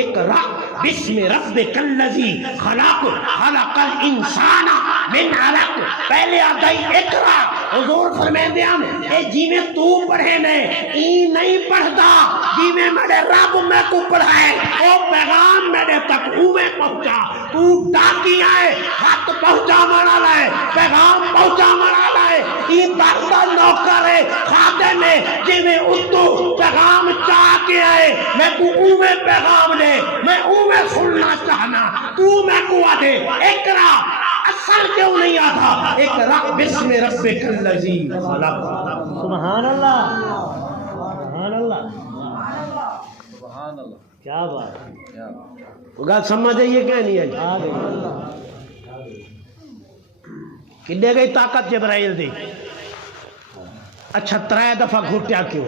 اقرا بسم ربک الذی خلق خلق الانسان من علق. پہلے آتا ہی اقرا. حضور فرمیندے ہیں اے جی میں تو پڑھے نے ای نہیں پڑھدا جی میں میرے رب میں کو پڑھائے او پیغام میرے تک اوے پہنچا. تو ڈاکی آئے خط پہنچا مانا لائے پیغام پہنچا مانا لائے. ای دردا نوکر ہے خادم ہے جی میں اتو پیغام چاہ کے آئے میں کو اوے پیغام دے میں اوے سننا چاہنا. تو میں کو آدھے اقرا اصل کیوں نہیں آتا اقرا بسم ربک الذی خلق. سبحان اللہ سبحان اللہ سبحان اللہ. کیا بات ہے. گل سمجھ آئیے کہ نہیں ہے؟ کنے گئی طاقت جبرائیل دی. اچھا 3 دفعہ گھٹیا کیوں؟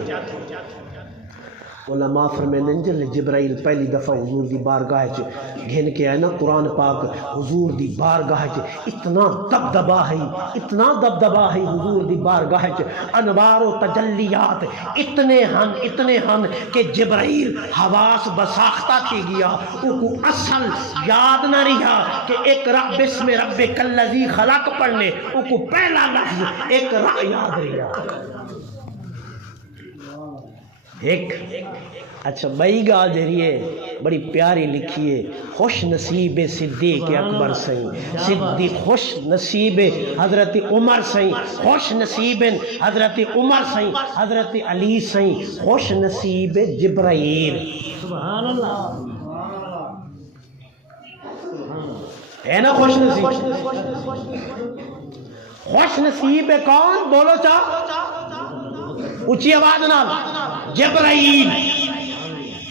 علماء فرمیندے ہیں جب جبرائیل پہلی دفعہ حضور دی بارگاہ چ گھن کے آئے نا قرآن پاک حضور دی بارگاہ چ اتنا دبدبا ہے، اتنا دبدبا ہے حضور دی بارگاہ چ، انوار و تجلیات اتنے ہن کہ جبرائیل حواس بساختہ تھی گیا. او کو اصل یاد نہ رہا کہ اقرا بسم ربک الذی خلق پڑھنے، او کو پہلا لفظ اقرا یاد رہا. ایک اچھا بئی گال جہریے بڑی پیاری لکھیے خوش نصیب صدیق اکبر سائیں، صدیق خوش نصیب حضرت عمر سائیں، خوش نصیب حضرت عمر سائیں، حضرت علی سائیں، خوش نصیب جبرائیل. سبحان اللہ ہے نا خوش نصیب. خوش نصیب کون بولو چاہ اچھی آواز نال جبرائیل.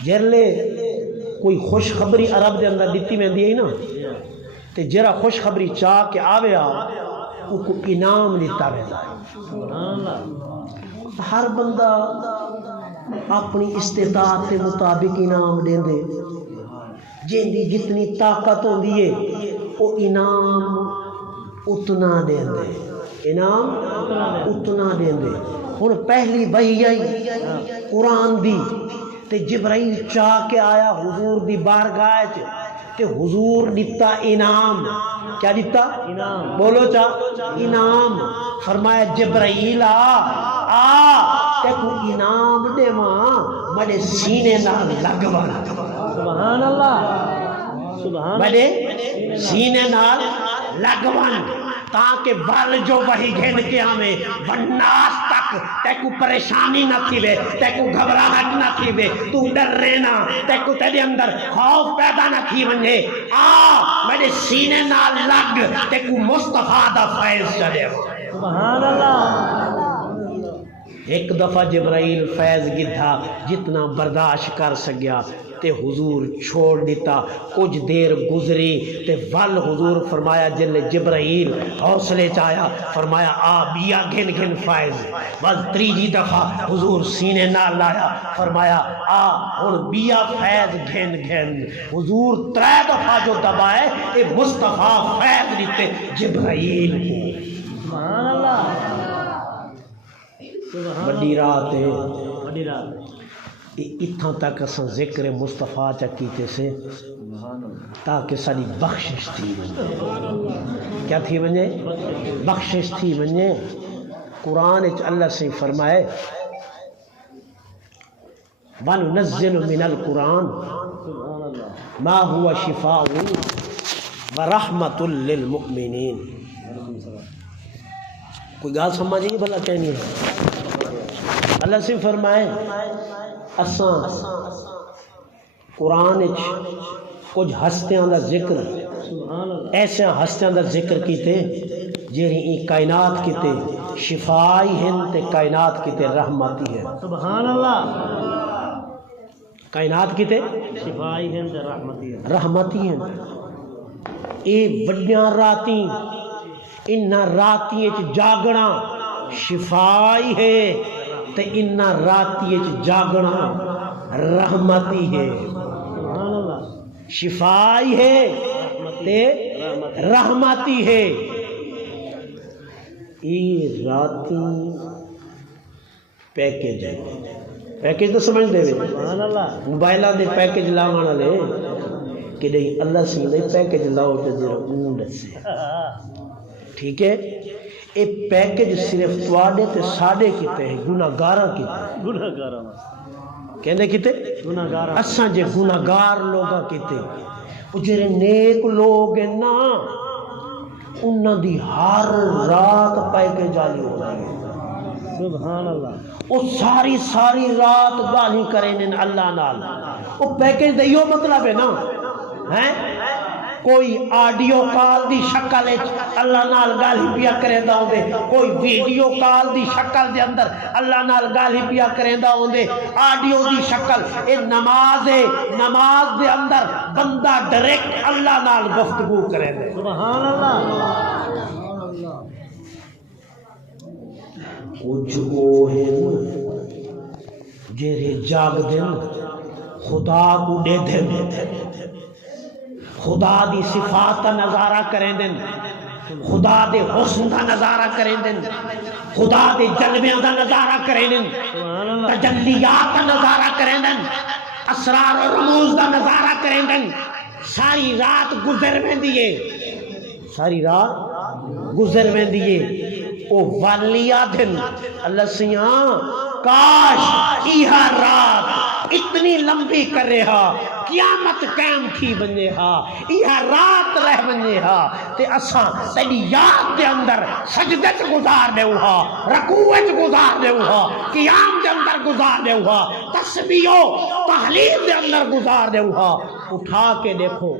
جرلے کوئی خوشخبری عرب دے اندر دیتی میں دی نا تے جرا خوشخبری چاہ کے آوے او کو انعام دیتا ویلا. ہر بندہ اپنی استطاعت کے مطابق انعام دیں دے، جن دی جتنی طاقت ہوندی ہے وہ انعام اتنا دیں دے، انعام اتنا دیں دے. ہن پہلی وحی آئی قرآن دی تے جبرائیل چاہ کے آیا حضور دی بارگاہ چ تے حضور دیتا انعام. کیا دیتا؟ انعام. بولو چاہ انعام. فرمایا جبرائیل آ تے کو انعام دے ماں مڑے سینے نال لگوان. سبحان اللہ سبحان مڑے سینے نال لگوان تاکہ بل جو وہی گھن کے ہمیں بناس تک تیکو پریشانی نہ تھی بے، تیکو گھبراہٹ نہ تھی بے، تو ڈر رہنا تیکو تیرے اندر خوف پیدا نہ تھی ونجے. میرے سینے نہ لگ تیکو مصطفیٰ دا فیض چلے. سبحان اللہ. ایک دفعہ جبرائیل فیض گدھا جتنا برداشت کر سکیا تے حضور چھوڑ دیتا. کچھ دیر گزری تے ول حضور فرمایا جل جبرائیل حوصلے چایا فرمایا آ بیا گھن گھن فائز. بس تریجی دفعہ حضور سینے نال لایا فرمایا آ ہن بیا فیض گھن گھن. حضور 3 دفعہ جو دبائے اے مصطفیٰ فیض دیتے جبرائیل کو. سبحان اللہ. بڑی رات ہے. بڑی رات. اتھاں تک اساں ذکر مصطفیٰ چا کیتے سے تاکہ ساری بخشش تھی ونجے. کیا تھی ونجے؟ بخشش تھی ونجے. قرآن اچ اللہ سے فرمائے وَنُنَزِّلُ مِنَ الْقُرْآنِ مَا هُوَ شِفَاءٌ وَرَحْمَةٌ لِّلْمُؤْمِنِينَ. کوئی گال سمجھے بھلا کہنی ہے. اللہ سے فرمائے اساں قرآن کچھ ہستیاں دا ذکر ایسے ہستیاں دا ذکر کیتے جیڑی ای کائنات کیتے شفائی ہیں تے کائنات کیتے رحمتی ہیں. سبحان اللہ. کائنات کیتے شفائی ہیں تے رحمتی ہیں. رحمتی ہیں. اے بڑیاں راتیں انہاں راتیں جاگنا شفائی ہے تے انہاں راتیں جاگنا رحمتی ہے. سبحان اللہ. شفائی ہے تے رحمتی ہے. یہ راتیں پیکج ہے. پیکج تو سمجھ دے سبحان اللہ. موبائلاں دے پیکج لاون والے کہ نہیں اللہ سی دے پیکج لاؤ تے ذرا اون دسے. ٹھیک ہے. اے پیکج صرف تواڈے تے ساڈے کیتے ہیں گناہگاراں کیتے. گناہگاراں کہندے کیتے گناہگاراں. اساں جے گناہگار لوگاں کیتے او جڑے نیک لوگ ہیں نا انہاں دی ہر رات پیکج جاری ہو رہی ہے. سبحان اللہ. او ساری رات گالی کریں اللہ نال. او پیکج دیو مطلب ہے نا ہیں کوئی آڈیو کال دی شکل اللہ نال گالی پیا کریندا ہوندے کوئی ویڈیو کال دی شکل دے اندر اللہ نال گالی پیا کریندا ہوندے آڈیو دی شکل. اے نماز ہے. نماز دے اندر بندہ ڈائریکٹ اللہ نال گفتگو کرے. سبحان اللہ. کچھ وہ ہیں جیرے جاگ دن خدا کو دے دن خدا دی صفات کا نظارہ کریں دن خدا دے حسن کا نظارہ کریں دن خدا دے جلویاں کا نظارہ کریں دن تجلیات کا نظارہ کریں دن اسرار و رموز کا نظارہ کریں دن. ساری رات گزر میں دیئے ساری رات گزر میں دیئے. او والیا دن اللہ سیاں کاش ایہا رات اتنی لمبی کر رہا قیامت قائم تھی بنے ہا ایہا رات رہ بنے ہا تے اساں تیری یاد دے اندر سجدت گزار دے ہا رکوعت گزار دے ہا قیام دے اندر گزار دے ہا تسبیح و تحلیل دے اندر گزار دے ہا. اٹھا کے دیکھو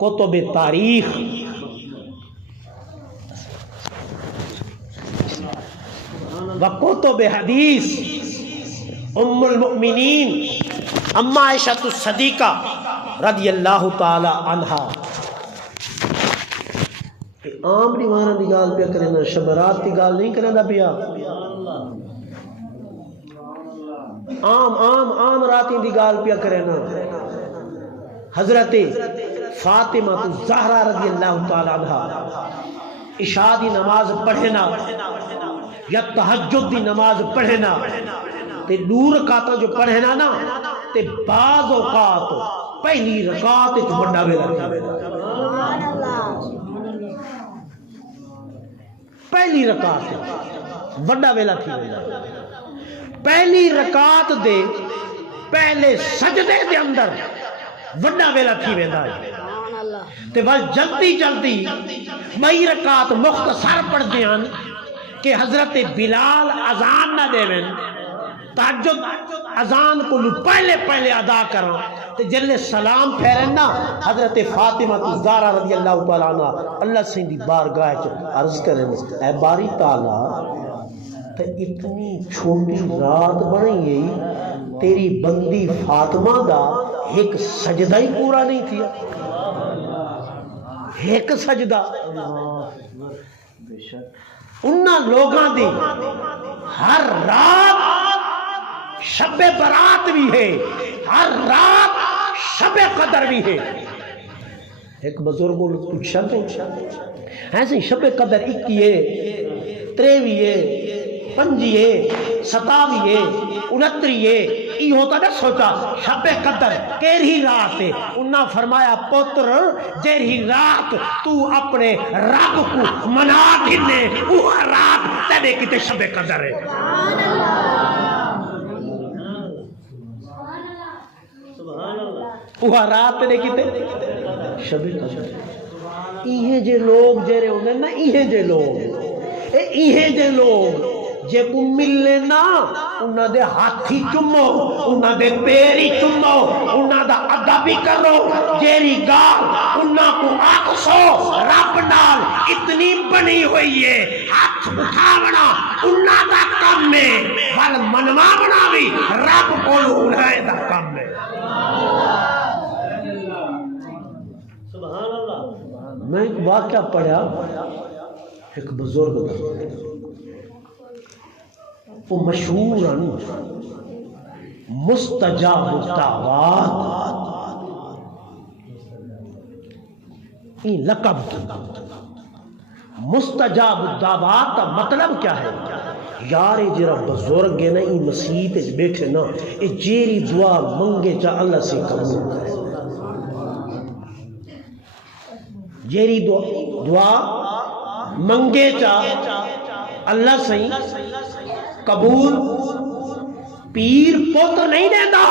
کتب تاریخ وکتب حدیث ام المؤمنین اما عائشہ الصدیقہ رضی اللہ تعالی عنہا. عام دیوانہ دی گال پہ کرنا شبرات دی گال نہیں کرنا پیا. عام راتی دی گال پیا کرنا. حضرت فاطمہ الزہرا رضی اللہ تعالی عنہا عشاء دی نماز پڑھنا یا تہجد دی نماز پڑھنا تے دو رکعتاں جو پڑھنا نا تے بعض اوقات پہلی رکعت وچ بڑا ویلا پہلی رکعت بڑا ویلا تھی ویلا. پہلی رکعت دے پہلے سجدے دے اندر بڑا ویلا تھی ویندا ہے تے بس جلدی مئی رکعت مختصر پڑھ دیاں کہ حضرت بلال اذان نہ دے تہجد اذان کو پہلے ادا کرو تے جلے سلام پھیرن نا حضرت فاطمہ الزہرا رضی اللہ تعالی عنہ اللہ سے دی بارگاہ وچ عرض کرن اے باری تعالی تو اتنی چھوٹی رات بنی گئی تیری بندی فاطمہ دا ایک سجدہ ہی پورا نہیں تھیا، ایک سجدہ انہاں لوگاں دی ہر رات شب برات بھی ہے، ہر رات شب قدر بھی ہے۔ ایک بزرگ نے پوچھا تو ایسے شب قدر 21 23 25 27 29 یہ ہوتا نہ سوچا شب قدر کیری رات ہے۔ انہاں فرمایا پتر جیری رات تو اپنے رب کو منا دینے وہ رات تیرے کتے شب قدر ہے۔ وہ رات تیرے کتے شب قدر۔ یہ جے لوگ جیرے ہوندے نا، یہ جے لوگ جے کو ملے نا انہاں دے ہاتھی چمو، انہاں دے پیری چمو، انہاں دا ادب بھی کرو، جیری گال انہاں کو آکسو رب نال اتنی بنی ہوئی ہے، ہاتھ اٹھاونا انہاں دا کم ہے، بل منواونا بھی رب کولو انہاں دا کم ہے۔ میں ایک واقعہ پڑھا، ایک بزرگ دا وہ مشہور مستجاب الدعوات یہ لقب مستجاب الدعوات کا مطلب کیا ہے؟ یار جرا بزرگ ہے نا یہ مسیحت بیٹھے نا یہ جیری دعا منگے چا اللہ سے قبول کرے، جیری دعا منگے چا اللہ سے قبول۔ پیر پوتر نہیں دیتا،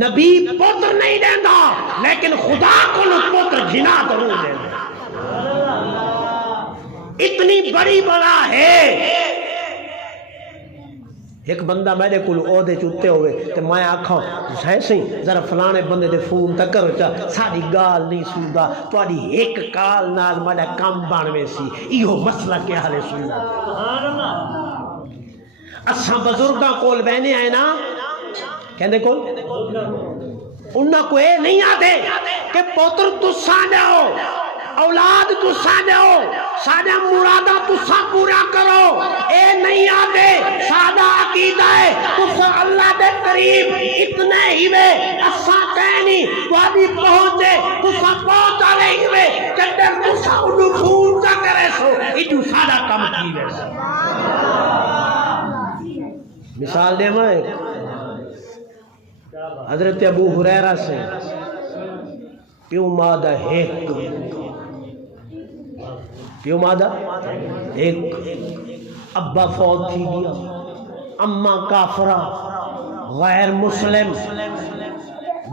نبی پوتر نہیں دیتا، لیکن خدا کو پوتر جنا ضرور دیتا۔ اتنی بڑی بلا ہے۔ ایک بندہ میرے کو عہدے چتے ہوئے تو میں آکھاں ایسے ذرا فلانے بندے دے فون تک کرو چا ساری گال نہیں سندا تواڈی ایک کال نال میرا کام بنوے سی، ایہو مسئلہ کیا حالے سندا۔ اساں بزرگاں کول بہنے آئے نا کہندے کول انہاں کو اے نہیں آتے کہ پوتر تساں جاؤ اولاد تساں جاؤ سادہ مرادہ تساں پورا کرو، اے نہیں آتے سادہ عقیدہ ہے تساں اللہ دے قریب اتنے ہی میں اساں کہنی تواڈی پہنچے تساں پہنچا رہی میں چندر تساں انہوں پھول کا کرے سو ایڈو سادہ کم کی ویسا۔ مثال دے میں حضرت ابو ہریرہ سے پیو مادہ ایک ابا فوت تھی گیا، اماں کافرہ غیر مسلم،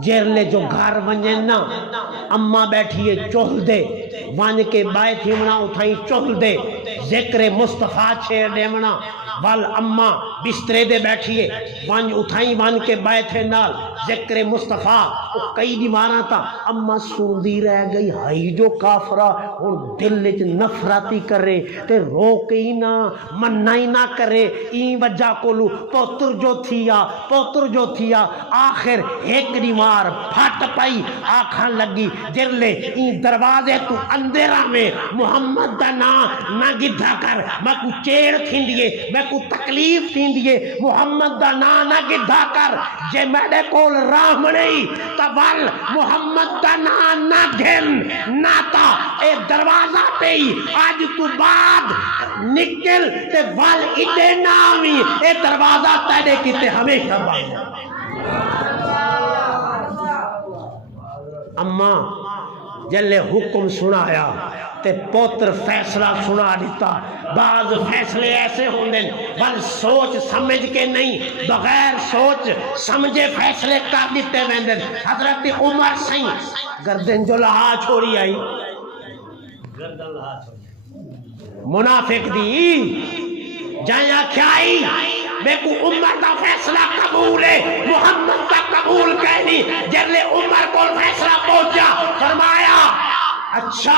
جیرلے جو گھر ونجن نا اماں بیٹھیے چول دے وان کے بائے تھی منا اٹھائی چول دے ذکر مصطفیٰ چھیڑ دے منا وال اماں بسترے دے بیٹھیے وان اٹھائی وان کے بائے تھے نال ذکر مصطفیٰ کئی دیوارہ تھا۔ اماں سوندی رہ گئی ہائی جو کافرہ اور دل وچ نفرتی کرے تے روکے ہی نہ مننا ہی نہ کرے، این وجہ کولو پوتر جو تھیا آخر ایک دیوار پھٹ پائی آکھاں لگی جرلے این دروازے تو اندرہ میں محمد دا نام نہ گدھا کر، میں کو چیڑ تھیندیے میں کو تکلیف تھیندیے، محمد دا نام نہ گدھا کر، جے میڈے کول راہ نہیں تول محمد دا نام نہ گھن ناتا اے دروازہ پہ ہی آج تو بعد نکل تے وال اڈے نامی اے دروازہ تیرے کیتے ہمیشہ بند۔ اماں جلے حکم سنایا تے پوتر فیصلہ سنا دیتا۔ بعض فیصلے ایسے ہوندے بل سوچ سمجھ کے نہیں بغیر سوچ سمجھے فیصلے کر دیتے ویندن۔ حضرت عمر سائیں گردن جو لہا چھوڑی آئی منافق دی جائیں کھائی میں کو عمر کا فیصلہ قبول ہے محمد کا قبول کہنی۔ جلے عمر کو فیصلہ پہنچا فرمایا اچھا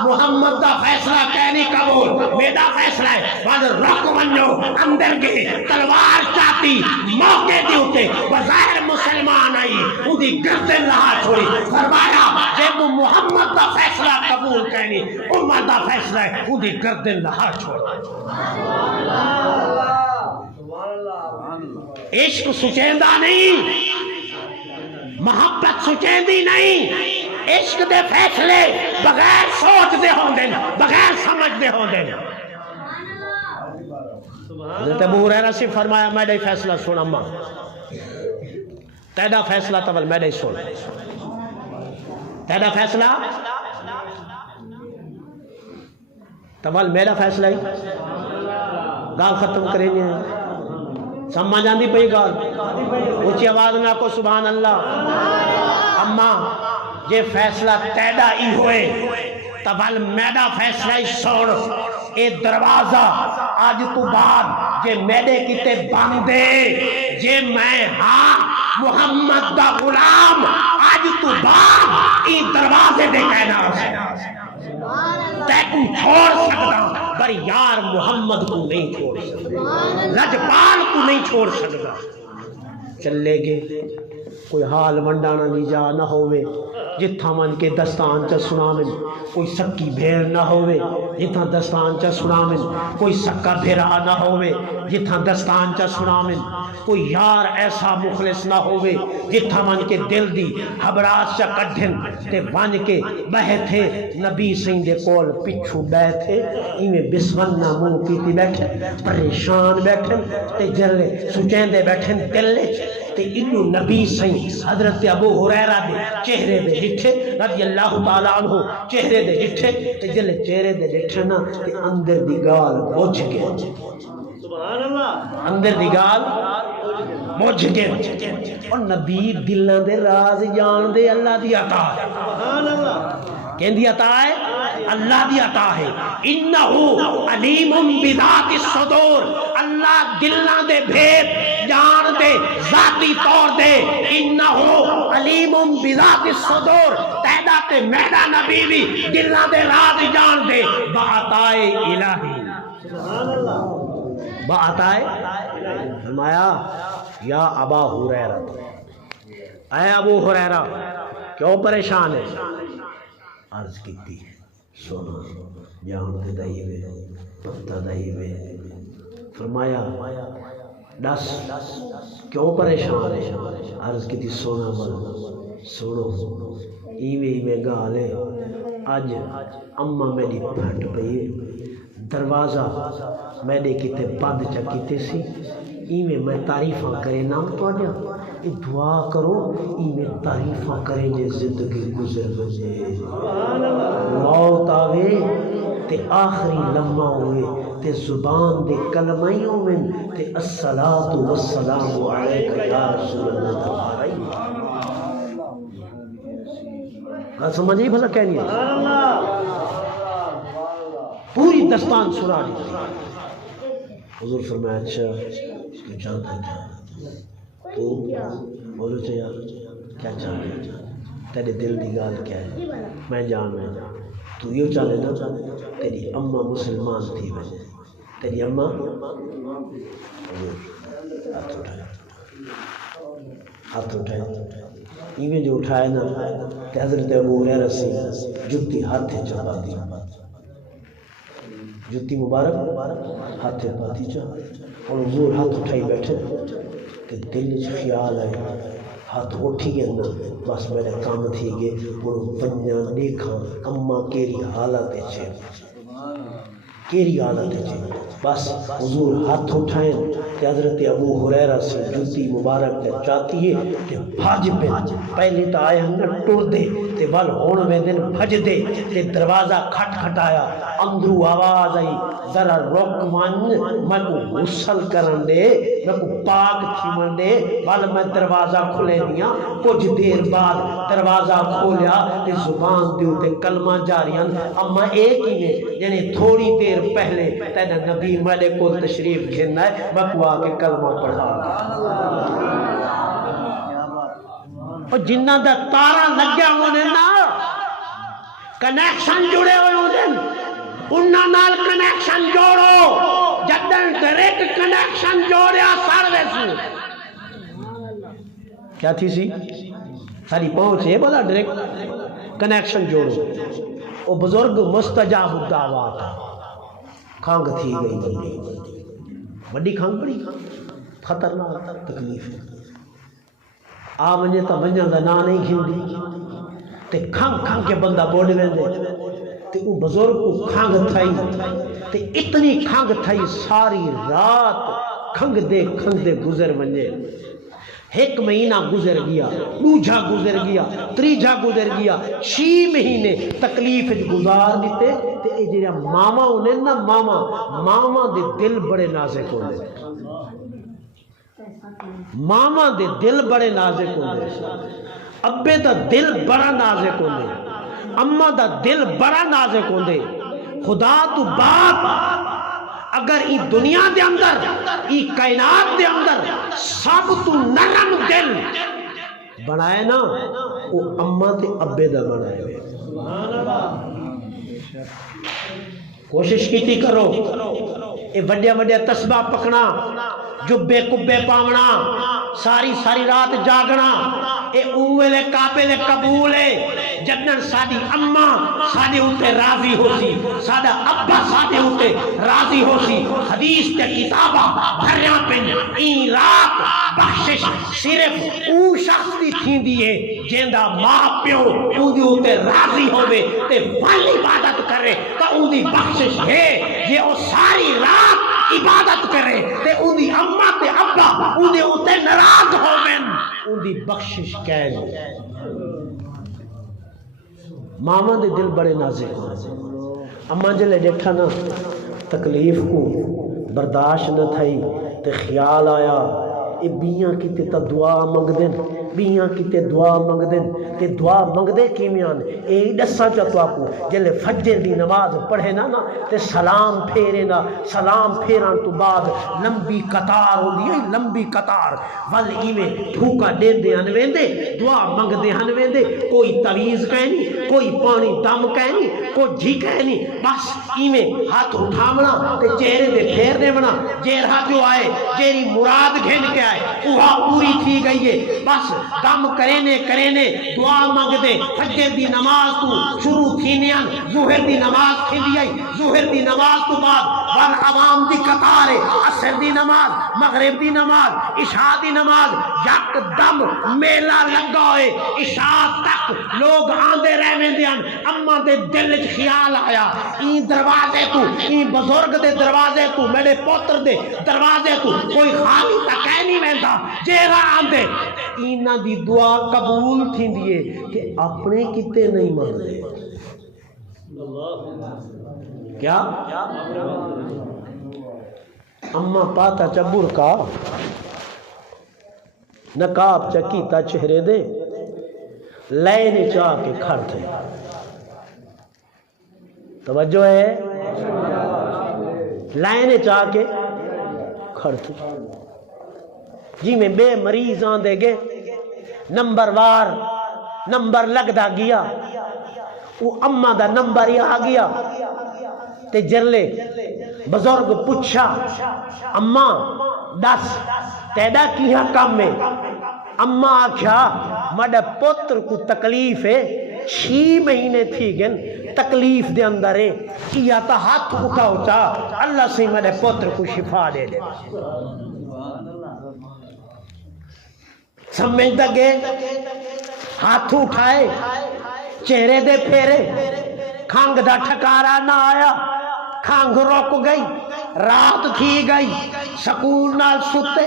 محمد دا فیصلہ کہنی قبول میرا فیصلہ ہے بعد رک ونجو اندر گئے تلوار چاہتی موقع دی ہوتے بظاہر مسلمان آئی اندھی گردن رہا چھوڑی فرمایا جب محمد دا فیصلہ قبول کہنی امت دا فیصلہ ہے اندھی گردن رہا چھوڑا عشق سچیندہ نہیں محبت سچیندی نہیں عشق دے فیصلے بغیر سوچ دے ہوں دے بغیر سمجھ دے ہوں دے حضرت ابو ہریرہ سے فرمایا میرے فیصلہ سن اماں تیرا فیصلہ تول میرے سن تیرا فیصلہ تول میرا فیصلہ ہی گال ختم کریں گے سمجھ آندی پئی گال اونچی آواز میں کو سبحان اللہ اماں یہ فیصلہ تیڑا ہی ہوئے تبال میرا فیصلہ ہی سوڑ اے دروازہ آج تو بعد یہ میرے کتے بندے یہ میں ہاں محمد دا غلام آج تو بعد ای دروازے دے کہنا تیکو چھوڑ سکتا پر یار محمد کو نہیں چھوڑ سکتا رجپال کو نہیں چھوڑ سکتا چلے گے کوئی حال ونڈانا نہیں جا نہ ہوئے جتھا من کے دستان چا سنامن کوئی سکی بھیڑ نہ ہوئے جتھا دستان چا سنامن کوئی سکا بھیرا نہ ہوئے جتھا دستان چا سنامن کوئی یار ایسا مخلص نہ ہوئے جتھا من کے دل دی حبراس چا کڈھن تے وان کے بہے تھے نبی سین دے کول پچھو بے تھے ایمیں بسمن نہ منہ کیتی بیٹھے پریشان بیٹھے تے جلے سچین دے بیٹھے دلے تے انہوں نبی سین حضرت ابو ہریرہ دے چہرے دے ڈٹھے رضی اللہ تعالیٰ عنہ چہرے دے ڈٹھے تے جلے چہرے دے ڈٹھے نا تے اندر دی گال بوجھ گئے سبحان اللہ اندر دی گال بوجھ گئے اور نبی دلوں دے راز جان دے اللہ دی عطا ہے سبحان اللہ کہن دی عطا ہے اللہ دی عطا ہے انہو علیم بذات الصدور اللہ دلوں دے بھید جان دے ذاتی طور دے انہو علیم بذات الصدور تیدا تے میڈا نبی بھی دلوں دے راز جان دے بعطائے الہی سبحان اللہ بعطائے فرمایا یا ابا ہریرہ اے ابو ہریرہ کیوں پریشان ہے عرض کیتی سونا جان دے دائی وے پتہ دائی وے فرمایا دس کیوں پریشان ہے عرض کیتی سونا بل سنو ایویں گالے اج اماں میری پھٹ پئی دروازہ میرے کتے بند چکیتے سی ایویں میں تعریفاں کرے نام تو دیا دعا کرو ایویں تعریفاں کرے جے زندگی گزر بجے موت آوے تے آخری لمحہ ہوئے تے زبان دے کلمائیوں میں تے الصلاۃ والسلام علیک یا رسول اللہ کا سمجھے بھلا کہنی ہے پوری دستان سنا دی حضور فرمایا اچھا اس کو جانتا ہے تو بولو چاہیے کیا چاہتا ہے تیرے دل دی گال کیا ہے میں جان تو یہ چاہے نا تیری اماں مسلمان تھی وجہ تیری اماں ہاتھ اٹھائے ایویں جو اٹھائے نا کہ حضرت ابو ہریرہ سے جتی ہاتھ چپا دی جتی مبارک ہاتھ پاتی چا اور حضور ہاتھ اٹھائی بیٹھے کہ دل چ خیال آئے ہاتھ اٹھی گئے نا بس میرے کام تھی گئے وہ پنجا دیکھا اماں کیری حالت چھے کیری حالت چھے بس حضور ہاتھ اٹھائیں کہ حضرت ابو ہریرہ سے جتی مبارک نے چاہتی ہے کہ بھاج پہ پہلی تا آئے ہم نے ٹور دے تے بل ہون میں دن بھج دے تے دروازہ کھٹ کھٹایا اندرو آواز آئی ذرا رک من میں کو غسل کرن دے میں کو پاک تھیمن دے بل میں دروازہ کھلے دیا کچھ دیر بعد دروازہ کھولیا تے زبان دیو تے کلمہ جاریاں اما ایک ہی نے یعنی تھوڑی دیر پہلے تینا نبی ملے کو تشریف گھننا ہے میں کو آکے کلمہ پڑھا اور جنہ دا تارا لگیا ہونے نا کنیکشن جڑے ہوئے ہوتے ہیں انہاں نال کنیکشن جوڑو جدن ڈائریکٹ کنیکشن جوڑیا سروس کیا تھی سی ساری پہنچ ہے بولا ڈائریکٹ کنیکشن جوڑو وہ بزرگ مستجاب الدعوات کھانگ تھی گئی بڑی کھانگ بڑی خطرناک تکلیف آ ونجے تا ونجا دا نا نہیں کھیندی تے کھانگ کھانگ کے بندہ بوڑے ویندے تے وہ بزرگ کو کھانگ تھائی تے اتنی کھانگ تھائی ساری رات کھنگ دے گزر ونجے ایک مہینہ گزر گیا دوجھا گزر گیا تریجھا گزر گیا 6 مہینے تکلیف گزار دیتے تے اے جڑا ماما ہونے نا ماما دے دل بڑے نازک ہونے ماما دے دل بڑے نازک ہونے ابے دا دل بڑا نازک ہونے اما دا دل بڑا نازک ہونے خدا تو باپ اگر ای دنیا دے اندر ای کائنات دے اندر سب تو نرم دل بنائے نا وہ اما تے ابے دا بنائے کوشش کیتی کرو اے وڈیا تسبیح پکنا جبے کبے پاونا ساری رات جاگنا اے اوے قابل قبول ہے جدن ساڈی اما ساڈے اوتے راضی ہو سی ساڈا ابا ساڈے اوتے راضی ہو سی حدیث تے کتاباں بھریاں پن این رات بخشش صرف او شخص دی تھیندی ہے جیندا ماں پیو اودی اوتے راضی ہوے تے فل عبادت کرے تا اودی بخشش ہے جے او ساری رات عبادت کرے تے اودی اما تے ابا اودے اوتے ناراض ہوون اودی بخشش کہن ماما دے دل بڑے نازک ہو اما جلے دیکھا نا تکلیف کو برداشت نہ تھئی تے خیال آیا اے بیاں کیتے تا دعا منگ دین بیاں کیتے دعا منگ دین تے دعا منگ دے کیمیان اے دسا چا تو آکو جلے فجر دی نماز پڑھے نا تے سلام پھیرے نا سلام پھیران تو بعد لمبی قطار ہو دی لمبی قطار ول ایویں پھوکا دے دے انویندے دعا منگ دے انویندے کوئی تعویذ کہنی کوئی پانی دم کہنی کوئی جھی کہنی بس ایویں ہاتھ اٹھاونا تے چہرے دے پھیر دے بنا جیرہا جو آئے جیری مراد گھن کے آئے وہاں پوری تھی گئی ہے بس دم کرینے دعا منگ دے فجر دی نماز تو شروع تھینیاں ظہر دی نماز کھیلی آئی ظہر دی نماز تو بعد ون عوام دی قطار عصر دی نماز مغرب دی نماز عشاء دی نماز یک دم میلہ لگا ہوئے عشاء تک لوگ آندے رہویں دیاں اما دے دل وچ خیال آیا این دروازے تو این بزرگ دے دروازے تو میرے پوتر دے دروازے تو کوئی خالی تک نہیں ویندا جیرا آندے اینا دی دعا قبول تھی دیئے کہ اپنے کتے نہیں مانگے کیا اما پاتا چبور کا نقاب چکیتا چہرے دے لینے چاہ کے کھڑ تھے توجہ ہے لینے چاہ کے کھڑ تھے جی میں بے مریض آن دے گے نمبر وار نمبر لگ دا گیا وہ اما دا نمبر ہی آ گیا تے جرلے بزرگ پوچھا اما دس تیدا کیا کام میں اما آکھا مڈا پتر کو تکلیف ہے 6 مہینے تھی گن تکلیف دے اندر ہے کیا تا ہاتھ اٹھاؤ چاہ اللہ سے مڈا پتر کو شفا دے دے سمجھ دگے ہاتھ اٹھائے چہرے دے پھیرے کھانگ دا ٹھکارا نہ آیا کھانگ روک گئی رات تھی گئی سکون نال ستے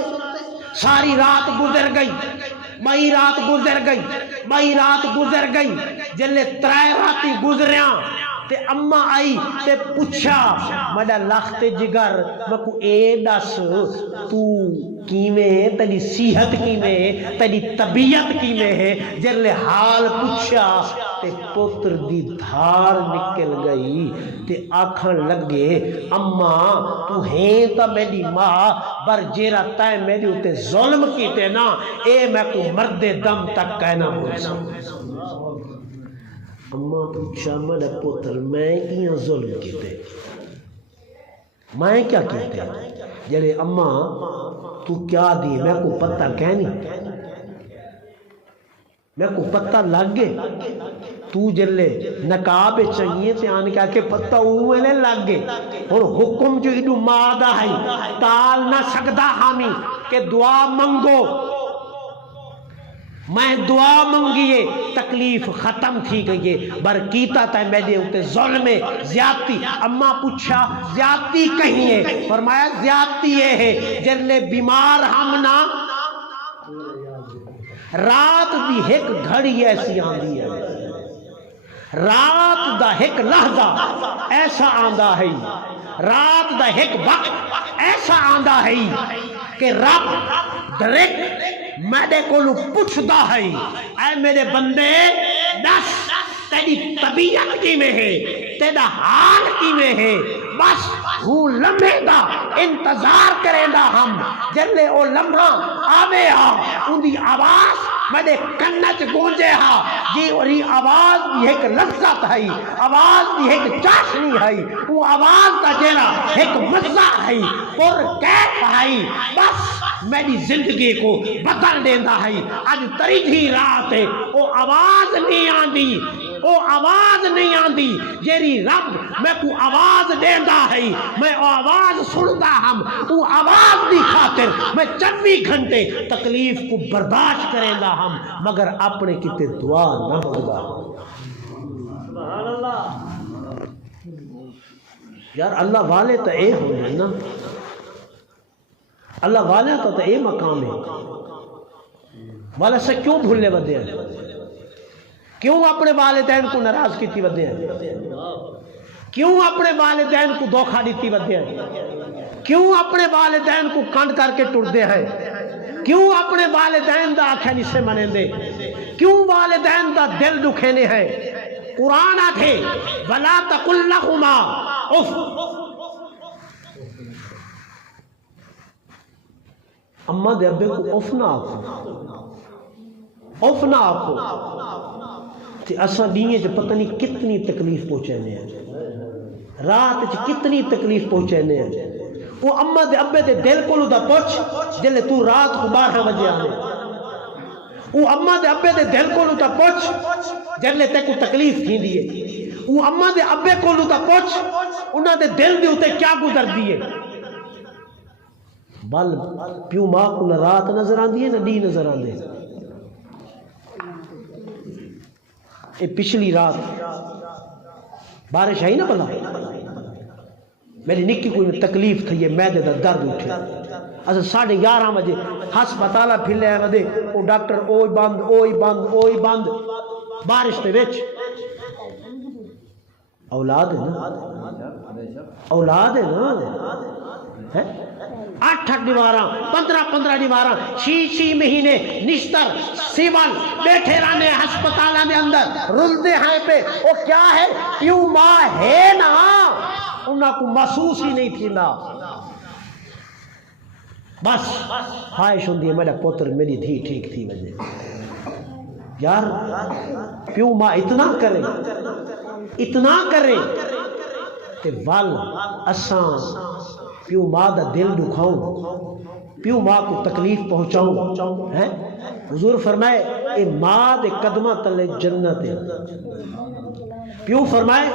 ساری رات گزر گئی مئی رات گزر گئی جلے 3 راتی گزریاں تے اما آئی تے پوچھا مڈا لخت جگر مکو اے دس تو کیویں ہے تیری صحت کیویں ہے تیری طبیعت کیویں ہے جلے حال پوچھا تے پتر دی دھار نکل گئی تے آکھن لگے اما تو ہیں تا میری ماں بر جیرا تائے میری اتے ظلم کیتے نا اے میں کو مرد دم تک کہنا بول سا اما پوچھا میرا پتر میں کیا ظلم کیتے میں کیا کیتے جڑے اما تو کیا دی میں کو پتہ کہنی میں کو پتہ لگ گئے تو جلے نقاب چاہیے تے آن کہا کہ پتہ اوہلے لگ گئے اور حکم جو ایڈو مادہ ہے تال نہ سکدا ہمی کہ دعا منگو میں دعا منگیے تکلیف ختم تھی گئی بر کیتا تا میرے ہوتے ظلم زیادتی اما پوچھا زیادتی کہیں ہے فرمایا زیادتی یہ ہے جلے بیمار ہم نہ رات دی ایک گھڑی ایسی آندی ہے رات دا ایک لحظہ ایسا آندہ ہے رات دا ایک وقت ایسا آندہ ہے کہ رب ڈائریکٹ میرے کو پوچھتا ہے اے میرے بندے دس تیری طبیعت کی میں ہے تیرا حال کی میں ہے بس وہ لمحے دا انتظار کریں دا ہم جلے او لمحہ آوے ان دی آواز میرے کنچ گونجے ہا جی اور یہ آواز بھی ایک لذت ہے آواز بھی ایک چاشنی ہے وہ آواز کا جینا ایک مزہ ہے اور کیف ہے بس میری زندگی کو بدل دینا ہے آج تریجی رات ہے وہ آواز نہیں آندی وہ آواز نہیں آندی جیری رب میں کو آواز دینا ہے میں وہ آواز سنتا ہم وہ آواز دی خاطر میں 24 گھنٹے تکلیف کو برداشت کریں گا ہم مگر اپنے کتے دعا نہ ہوگا سبحان اللہ یار اللہ والے تو اے ہونے نا اللہ والے تو اے مقام ہے والا سے کیوں بھولنے بدے ہیں کیوں اپنے والدین کو ناراض کیتی بدے ہیں کیوں اپنے والدین کو دھوکہ دیتی بدے ہیں کیوں اپنے والدین کو کنڈ کر کے ٹر دے ہیں کیوں اپنے والدین دا آنکھیں نسے منے دے کیوں والدین دا دل دکھینے ہیں قرآن آتے وَلَا تَقُلْ لَهُمَا اُف اماں دے ابے کو اف نہ آکھو تے اساں دیئے جو پتہ نہیں کتنی تکلیف پہنچانے ہیں رات چ کتنی تکلیف پہنچانے ہیں وہ اماں دے ابے دے دل کو دا پوچھ جلے تو رات کو 12 بجے آنے وہ اماں دے ابے دے دل کو دا پوچھ جلے تے کو تکلیف تھی دیئے وہ اماں دے ابے کو دا پوچھ انہاں دے دل دے ہوتے کیا گزر دیئے بل پیو ماں کو نہ رات نظر آن دیئے نہ دی نظر آن دیئے اے پچھلی رات بارش آئی نا بلا میری نکی کوئی تکلیف تھی یہ میدے دا درد اٹھے اصلا 11:30 بجے ہسپتالہ پھلے ہیں ودے وہ ڈاکٹر اوئی بند بارش تے وچ اولاد ہے نا 8 دیواراں 15 دیواراں 6 مہینے نشتر سیول بیٹھے رہنے ہسپتالاں دے اندر رلدے ہیں پہ وہ کیا ہے کیوں ماں ہے نا انہاں کو محسوس ہی نہیں تھی نا بس خواہش ہوندی ہے میرا پتر میری دھی ٹھیک تھی وجہ یار پیو ماں اتنا کرے کہ وال اساں پیو ماں دا دل دکھاؤں پیو ماں کو تکلیف پہنچاؤں حضور فرمائے اے ماں دے قدمہ تلے جنت ہے پیو فرمائے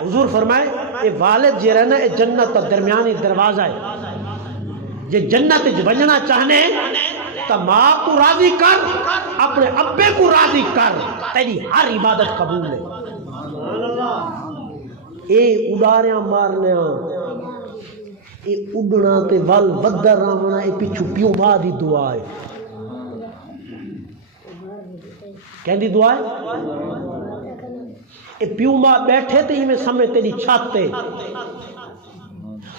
حضور فرمائے اے والد جی رہنا اے جنت تا درمیانی دروازہ ہے یہ جنت بجنا چاہنے تا ماں کو راضی کر اپنے ابے کو راضی کر تیری ہر عبادت قبول ہے اے اڈاریاں مارنیاں اے اڈنا تے ول بدر رامنا اے پچھو پیو ماں دی دعا ہے کہن دی دعا ہے اے پیو ماں بیٹھے تے ہی میں سمجھ تیری چھاتے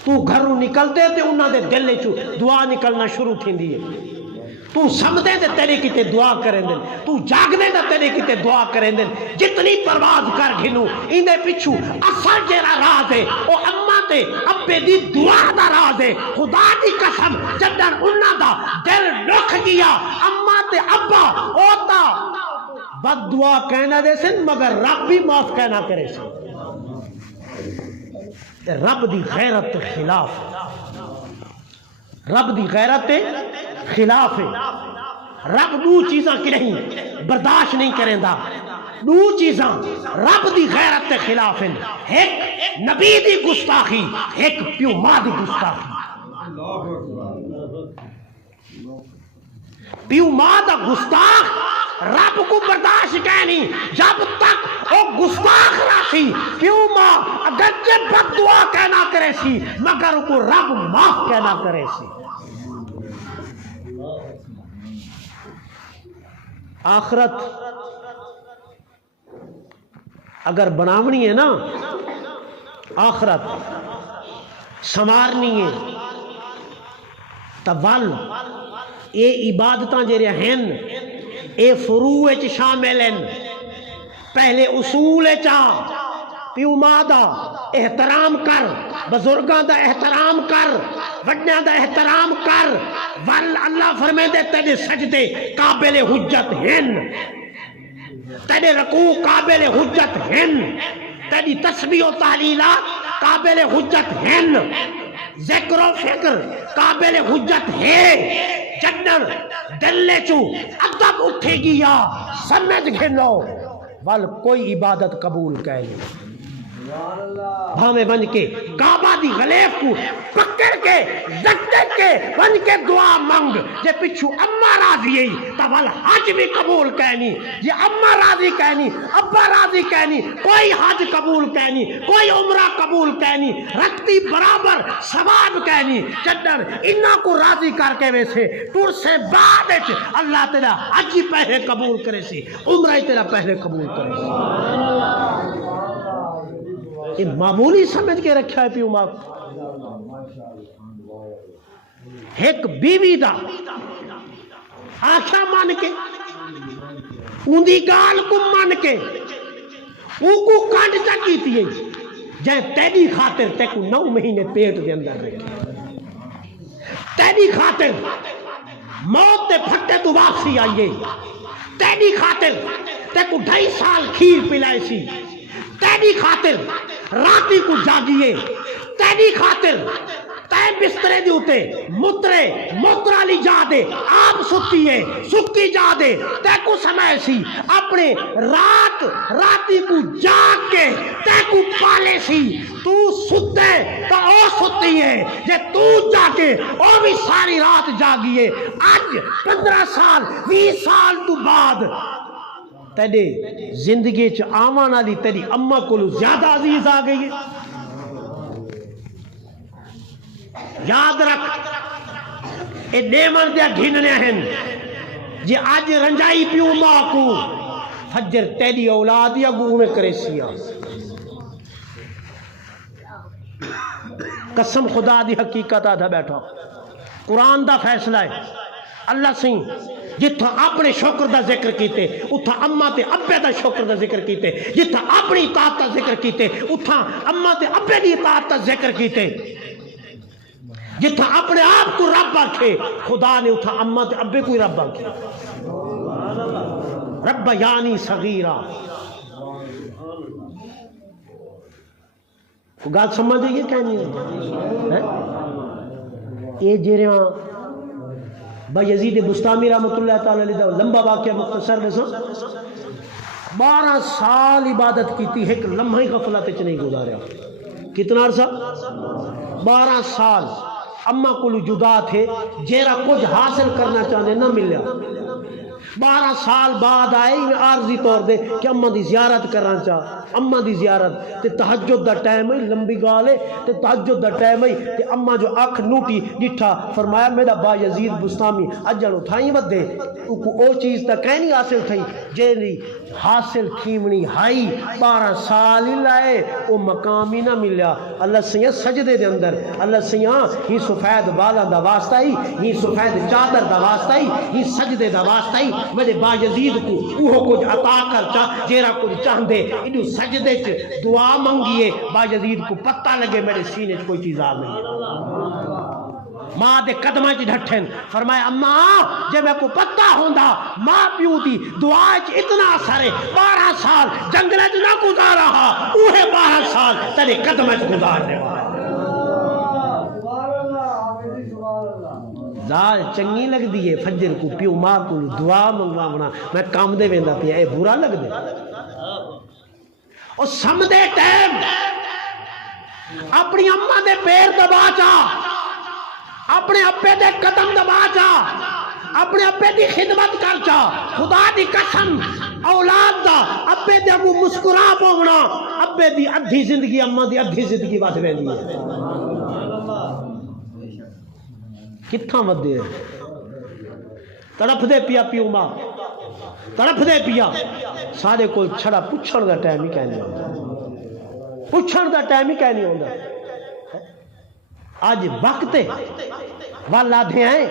تو گھروں نکلتے تے انہاں دے دل چو دعا نکلنا شروع تھی دیئے تو سمدے تے تیرے کتے دعا کریں دن تو جاگنے تے تیرے کتے دعا کریں دن جتنی پرواز کر گھنو اندے پچھو اصل جیرا راز ہے او اماں تے ابے دی دعا دا راز ہے خدا دی قسم جدن انہاں دا دل رکھ گیا اماں تے ابا اوتا بد دعا کہنا دے سن مگر رب بھی معاف کہنا کرے سن. رب دی غیرت خلاف، رب دی غیرت خلاف ہے. رب دو چیزاں کی نہیں برداشت نہیں کریں دا. دو چیزاں رب دی غیرت کے خلاف ہیں. ایک نبی دی گستاخی، ایک پیو ماں دی گستاخی. پیو ماں دا گستاخ رب کو برداشت کہنی جب تک وہ گستاخ رہتی. پیو ماں اگرچہ بد دعا کہنا کرے سی مگر کو رب معاف کہنا کرے سی. آخرت اگر بناونی ہے نا، آخرت سنوارنی ہے تو ول اے عبادتاں جڑے ہیں اے فروع وچ شامل ہیں. پہلے اصول چا پیو ماں دا احترام کر، بزرگاں دا احترام کر، وڈیاں دا احترام کر. ول اللہ فرمیندے تیرے سجدے قابل حجت ہیں، تیرے رکوع قابل حجت ہیں، تیری تسبیح و تحلیلات قابل حجت ہیں، ذکر و فکر قابل حجت ہے. جنر دلے چو ادب اٹھے گیا سمجھ گھنو ول کوئی عبادت قبول کہے بھامے بن کے کعبہ دی غلیف کو پکڑ کے زکتے کے بن کے دعا منگ. جے پچھو اماں راضی ہے تو ول حج بھی قبول کہنی. جے اماں راضی کہنی، ابا راضی کہنی، کوئی حج قبول کہنی، کوئی عمرہ قبول کہنی، رکھتی برابر ثواب کہنی. چڈر انہاں کو راضی کر کے ویسے ٹور سے بعد اللہ تیرا حج ہی پہلے قبول کرے سی، عمرہ ہی تیرا پہلے قبول کرے سی. یہ معمولی سمجھ کے رکھا ہے پیو ماں. ایک بیوی دا آخا مان کے اندی گال کو مان کے او کو کانڈ چکی تھی جائے تیری خاطر تے کو 9 مہینے پیٹ دے اندر رکھے، تیری خاطر موت تے پھٹے تو واپسی آئیے، تیری خاطر تے کو 2.5 سال کھیر پلائے سی، تیری خاطر راتی کو جاگیے، تیری خاطر تے بسترے دیوتے مترے موترالی جا دے آپ ستی ہے سکی جا دے تے کو سمائے سی اپنے راتی کو جاگ کے تے کو پالے سی. تو ستے تو او ستی ہے، جے تو جاگے او بھی ساری رات جاگیے. آج 15 سال 20 سال تو بعد تیرے زندگی چ آمان والی تیری اماں کو زیادہ عزیز آ گئی ہے. یاد رکھ اے نیمن دیا گھننے ہیں جی آج رنجائی پیو ماں کو فجر تیری اولاد یا گو میں کرے سیا. قسم خدا دی حقیقت آدھا بیٹھا قرآن دا فیصلہ ہے. اللہ سین جتھا اپنے شکر دا ذکر کیتے اتھا اماں تے ابے دا شکر دا ذکر کیتے، جتھا اپنی اطاعت دا ذکر کیتے اتھا اماں تے ابے دی اطاعت دا ذکر کیتے. جتھا اپنے آپ کو رب آکھے خدا نے اتھا اماں تے ابے کوئی رب آکھے. رب یعنی صغیرہ کو گات سمجھ یہ کہنی ہے. یہ جیرے با یزید بستامی رحمت اللہ تعالی علیہ لمبا واقعہ مختصر رسو 12 سال عبادت کی تھی، ایک لمحہ غفلت چ نہیں گزاریا. کتنا عرصہ؟ 12 سال. اماں کو جدا تھے، جیرا کچھ حاصل کرنا چاہتے نہ ملیا. 12 سال بعد آئے عارضی طور دے کہ اماں دی زیارت کرنا چاہ. اماں دی زیارت تے تہجد دا ٹائم ہے، لمبی گال ہے تے تہجد دا ٹائم ہے تے اماں جو اکھ نوٹی ڈٹھا فرمایا میرا با یزید بستامی اجڑ اٹھائیں ودے او چیز تا کہیں نہیں حاصل تھی جیلی حاصل تھیونی ہائی. 12 سال ہی لائے او مقام ہی نہ ملیا. اللہ سیاں سجدے دے اندر اللہ سیاں ہی سفید بالا دا واسطہ ہی سفید چادر دا واسطہ ہی سجدے دا واسطہ ہی میرے با یزید کو اوہ کچھ عطا کر چاہ جیرا کچھ چاہ دے انہوں سجدے چ دعا منگیے. با یزید کو پتہ لگے میرے سینے چ کوئی چیز آ نہیں. ماں دے قدماں چ ڈھٹھن فرمایا اماں جے میں کو پتہ ہوندا ماں پیو دی دعا چ اتنا اثر ہے 12 سال جنگل چ نہ گزارا ہا اوہے 12 سال تیرے قدماں چ گزارنے والا زال چنگی لگ دیئے فجر کو پیو ماں کو دعا منگواونا میں کام دے ویندا پیا اے برا لگ دے اور سمدے ٹائم اپنی اماں دے پیر دبا چا اپنے ابے دے قدم دبا چا اپنے ابے دی خدمت کر چا خدا دی قسم اولاد دا ابے دے اگوں مسکرا پونا ابے دی ادھی زندگی اماں دی ادھی زندگی وٹ ویندی ہے کتھاں ودے تڑپ دے پیا پیو ماں تڑپ دے پیا سارے کول چھڑا پچھڑ دا ٹائم ہی کہنے ہوندا پچھڑ دا ٹائم ہی کہنے ہوندا آج وقت ہے والا دے ہیں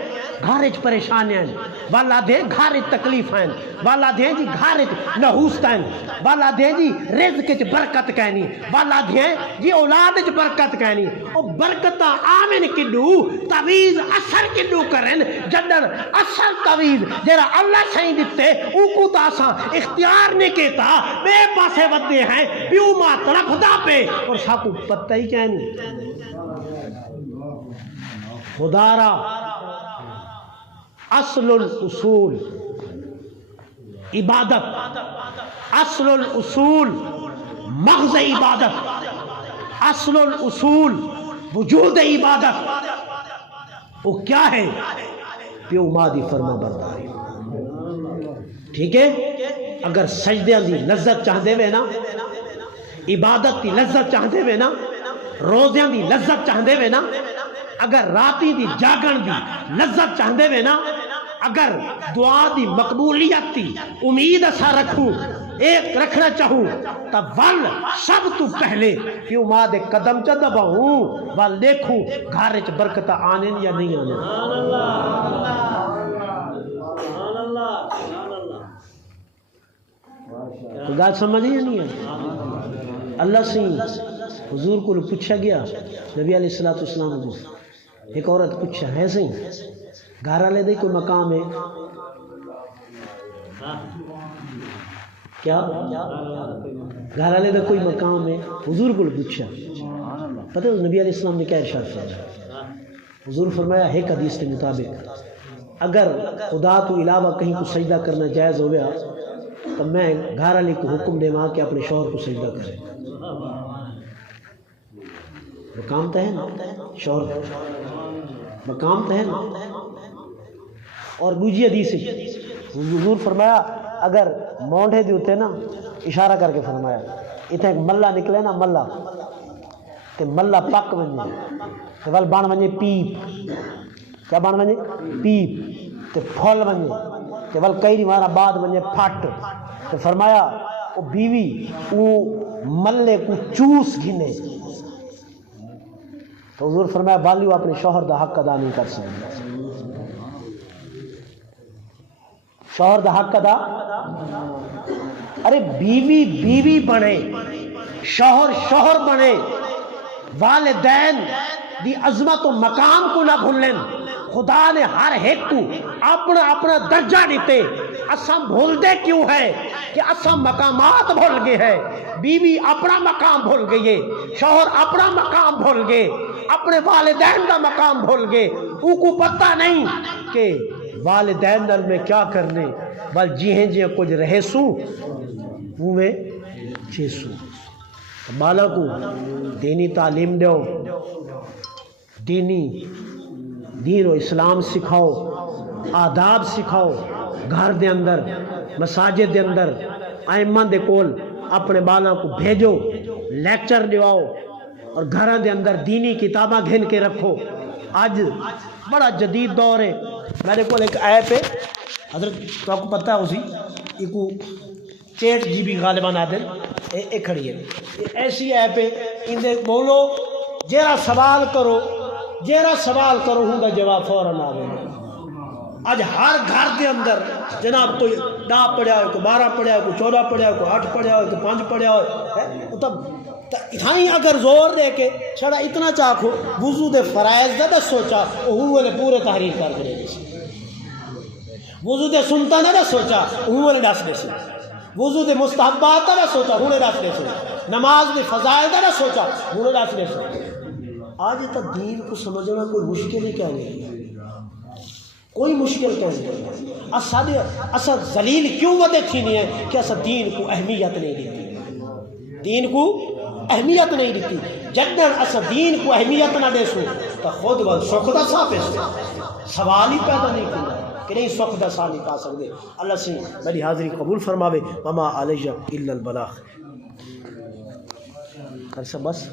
گھر وچ پریشانی ہیں والا دے گھر وچ تکلیف ہیں والا دے جی گھر وچ نحوست ہیں والا دے جی رزق وچ برکت کہنی والا دے جی اولاد وچ برکت کہنی او برکتاں آمن کڈو تعویذ اثر کڈو کرن جدن اصل تعویذ جڑا اللہ سائیں دتے او کو تاساں اختیار نہیں کیتا بے پاسے ودے ہیں پیو ماں تڑپدا پے اور ساکو پتہ ہی کہنی خدارا اصل الاصول عبادت اصل الاصول مغز عبادت اصل الاصول وجود عبادت وہ کیا ہے پیو ماں دی فرما برداری ٹھیک ہے اگر سجدے دی لذت چاہتے ہوئے نا عبادت دی لذت چاہتے ہوئے نا روزیاں دی لذت چاہتے ہوئے نا اگر راتی دی جاگن دی لذت چاہتے ہوئے نا اگر دعا دی مقبولیت دی امید ایسا رکھوں ایک رکھنا چاہوں تب ول سب تو پہلے پیو ماں دے قدم چا دباؤں ول دیکھوں گھر وچ برکت آنے یا نہیں آنے تو گال سمجھے یا نہیں ہے اللہ سے حضور کو پوچھا گیا نبی علیہ السلام کو ایک عورت پوچھا ہے صحیح گھر والے دے کوئی مقام ہے کیا گھر والے دے کوئی مقام ہے حضور کو پوچھا پتہ ہے نبی علیہ السلام نے کیا ارشاد فرمایا حضور فرمایا ہے حدیث کے مطابق اگر خدا تو علاوہ کہیں کو سجدہ کرنا جائز ہو گیا تو میں گھر والے کو حکم دے وہاں کہ اپنے شوہر کو سجدہ کرے مقام تو ہے نا شوہر مقام تو ہے نا اور دوسری حدیث حضور فرمایا اگر مونڈے دی ہوتے نا اشارہ کر کے فرمایا اتنا ایک ملہ نکلے نا ملہ تے ملہ پک ونجے تے ول بن ونجے پیپ کیا بن ونجے پیپ تے پھول ونجے تے ول کئی مارا بعد ونجے پھٹ تے فرمایا او بیوی او ملے کو چوس گھنے تو حضور فرمایا بالیو اپنے شوہر دا حق ادا نہیں کر سکتے شوہر دا حق ادا ارے بیوی بیوی بنے شوہر شوہر بنے والدین دی عظمت و مقام کو نہ بھولن خدا نے ہر ایک کو اپنا اپنا درجہ دیتے اساں بھول دے کیوں ہے کہ اساں مقامات بھول گئے ہیں بیوی اپنا مقام بھول گئی ہے شوہر اپنا مقام بھول گئے اپنے والدین کا مقام بھول گئے ان کو پتہ نہیں کہ والدین در میں کیا کرنے بل جیہیں جیہیں کچھ رہے سو میں چیسو بالا کو دینی تعلیم دو دینی دین و اسلام سکھاؤ آداب سکھاؤ گھر دے اندر مساجد دے اندر ائمہ دے کول اپنے بالا کو بھیجو لیکچر دیواؤ اور گھر دے اندر دینی کتاباں گھن کے رکھو آج بڑا جدید دور ہے میرے کو ایک ایپ ہے حضرت تو آپ کو پتہ ہے اسی ایک چیٹ جی بی غالباً آدھر ایک کھڑی ہے ایسی ایپ ہے اندے بولو جیرا سوال کرو ہوں گا جواب فوراً آ گئے آج ہر گھر دے اندر جناب کوئی 10 پڑھیا ہوئے کوئی 12 پڑھیا ہوئے کوئی 14 پڑھیا ہوئے کوئی 8 پڑھیا ہوئے کوئی 5 پڑھیا ہوئے تو تب اتھائی اگر زور دے کے چھڑا اتنا چاکھو وضو دے فرائض دا سوچا وہ نے پورے تحریر کر کے دے سی وضو دے سنتا نہ سوچا وہ نے ڈس دے سی وضو دے مستحبات دا سوچا ہوں نے ڈس دے سی نماز دے فضائل دا سوچا ہوں نے ڈس دے سی آج تک دین کو سمجھنا کوئی مشکل ہے کیا نہیں کوئی مشکل کیا نہیں اسا ذلیل کیوں ودے تھی نہیں ہے کہ اسا دین کو اہمیت نہیں دیتی دین کو اہمیت نہیں دیتی جدن اسا دین کو اہمیت نہ دے سو تو خود بل سکھ دا سا پہ سوال ہی پیدا نہیں کرنا کہ نہیں سکھ دا سا نہیں پا سکتے اللہ سے میری حاضری قبول فرماوے وما علیہ الا البلاغ بس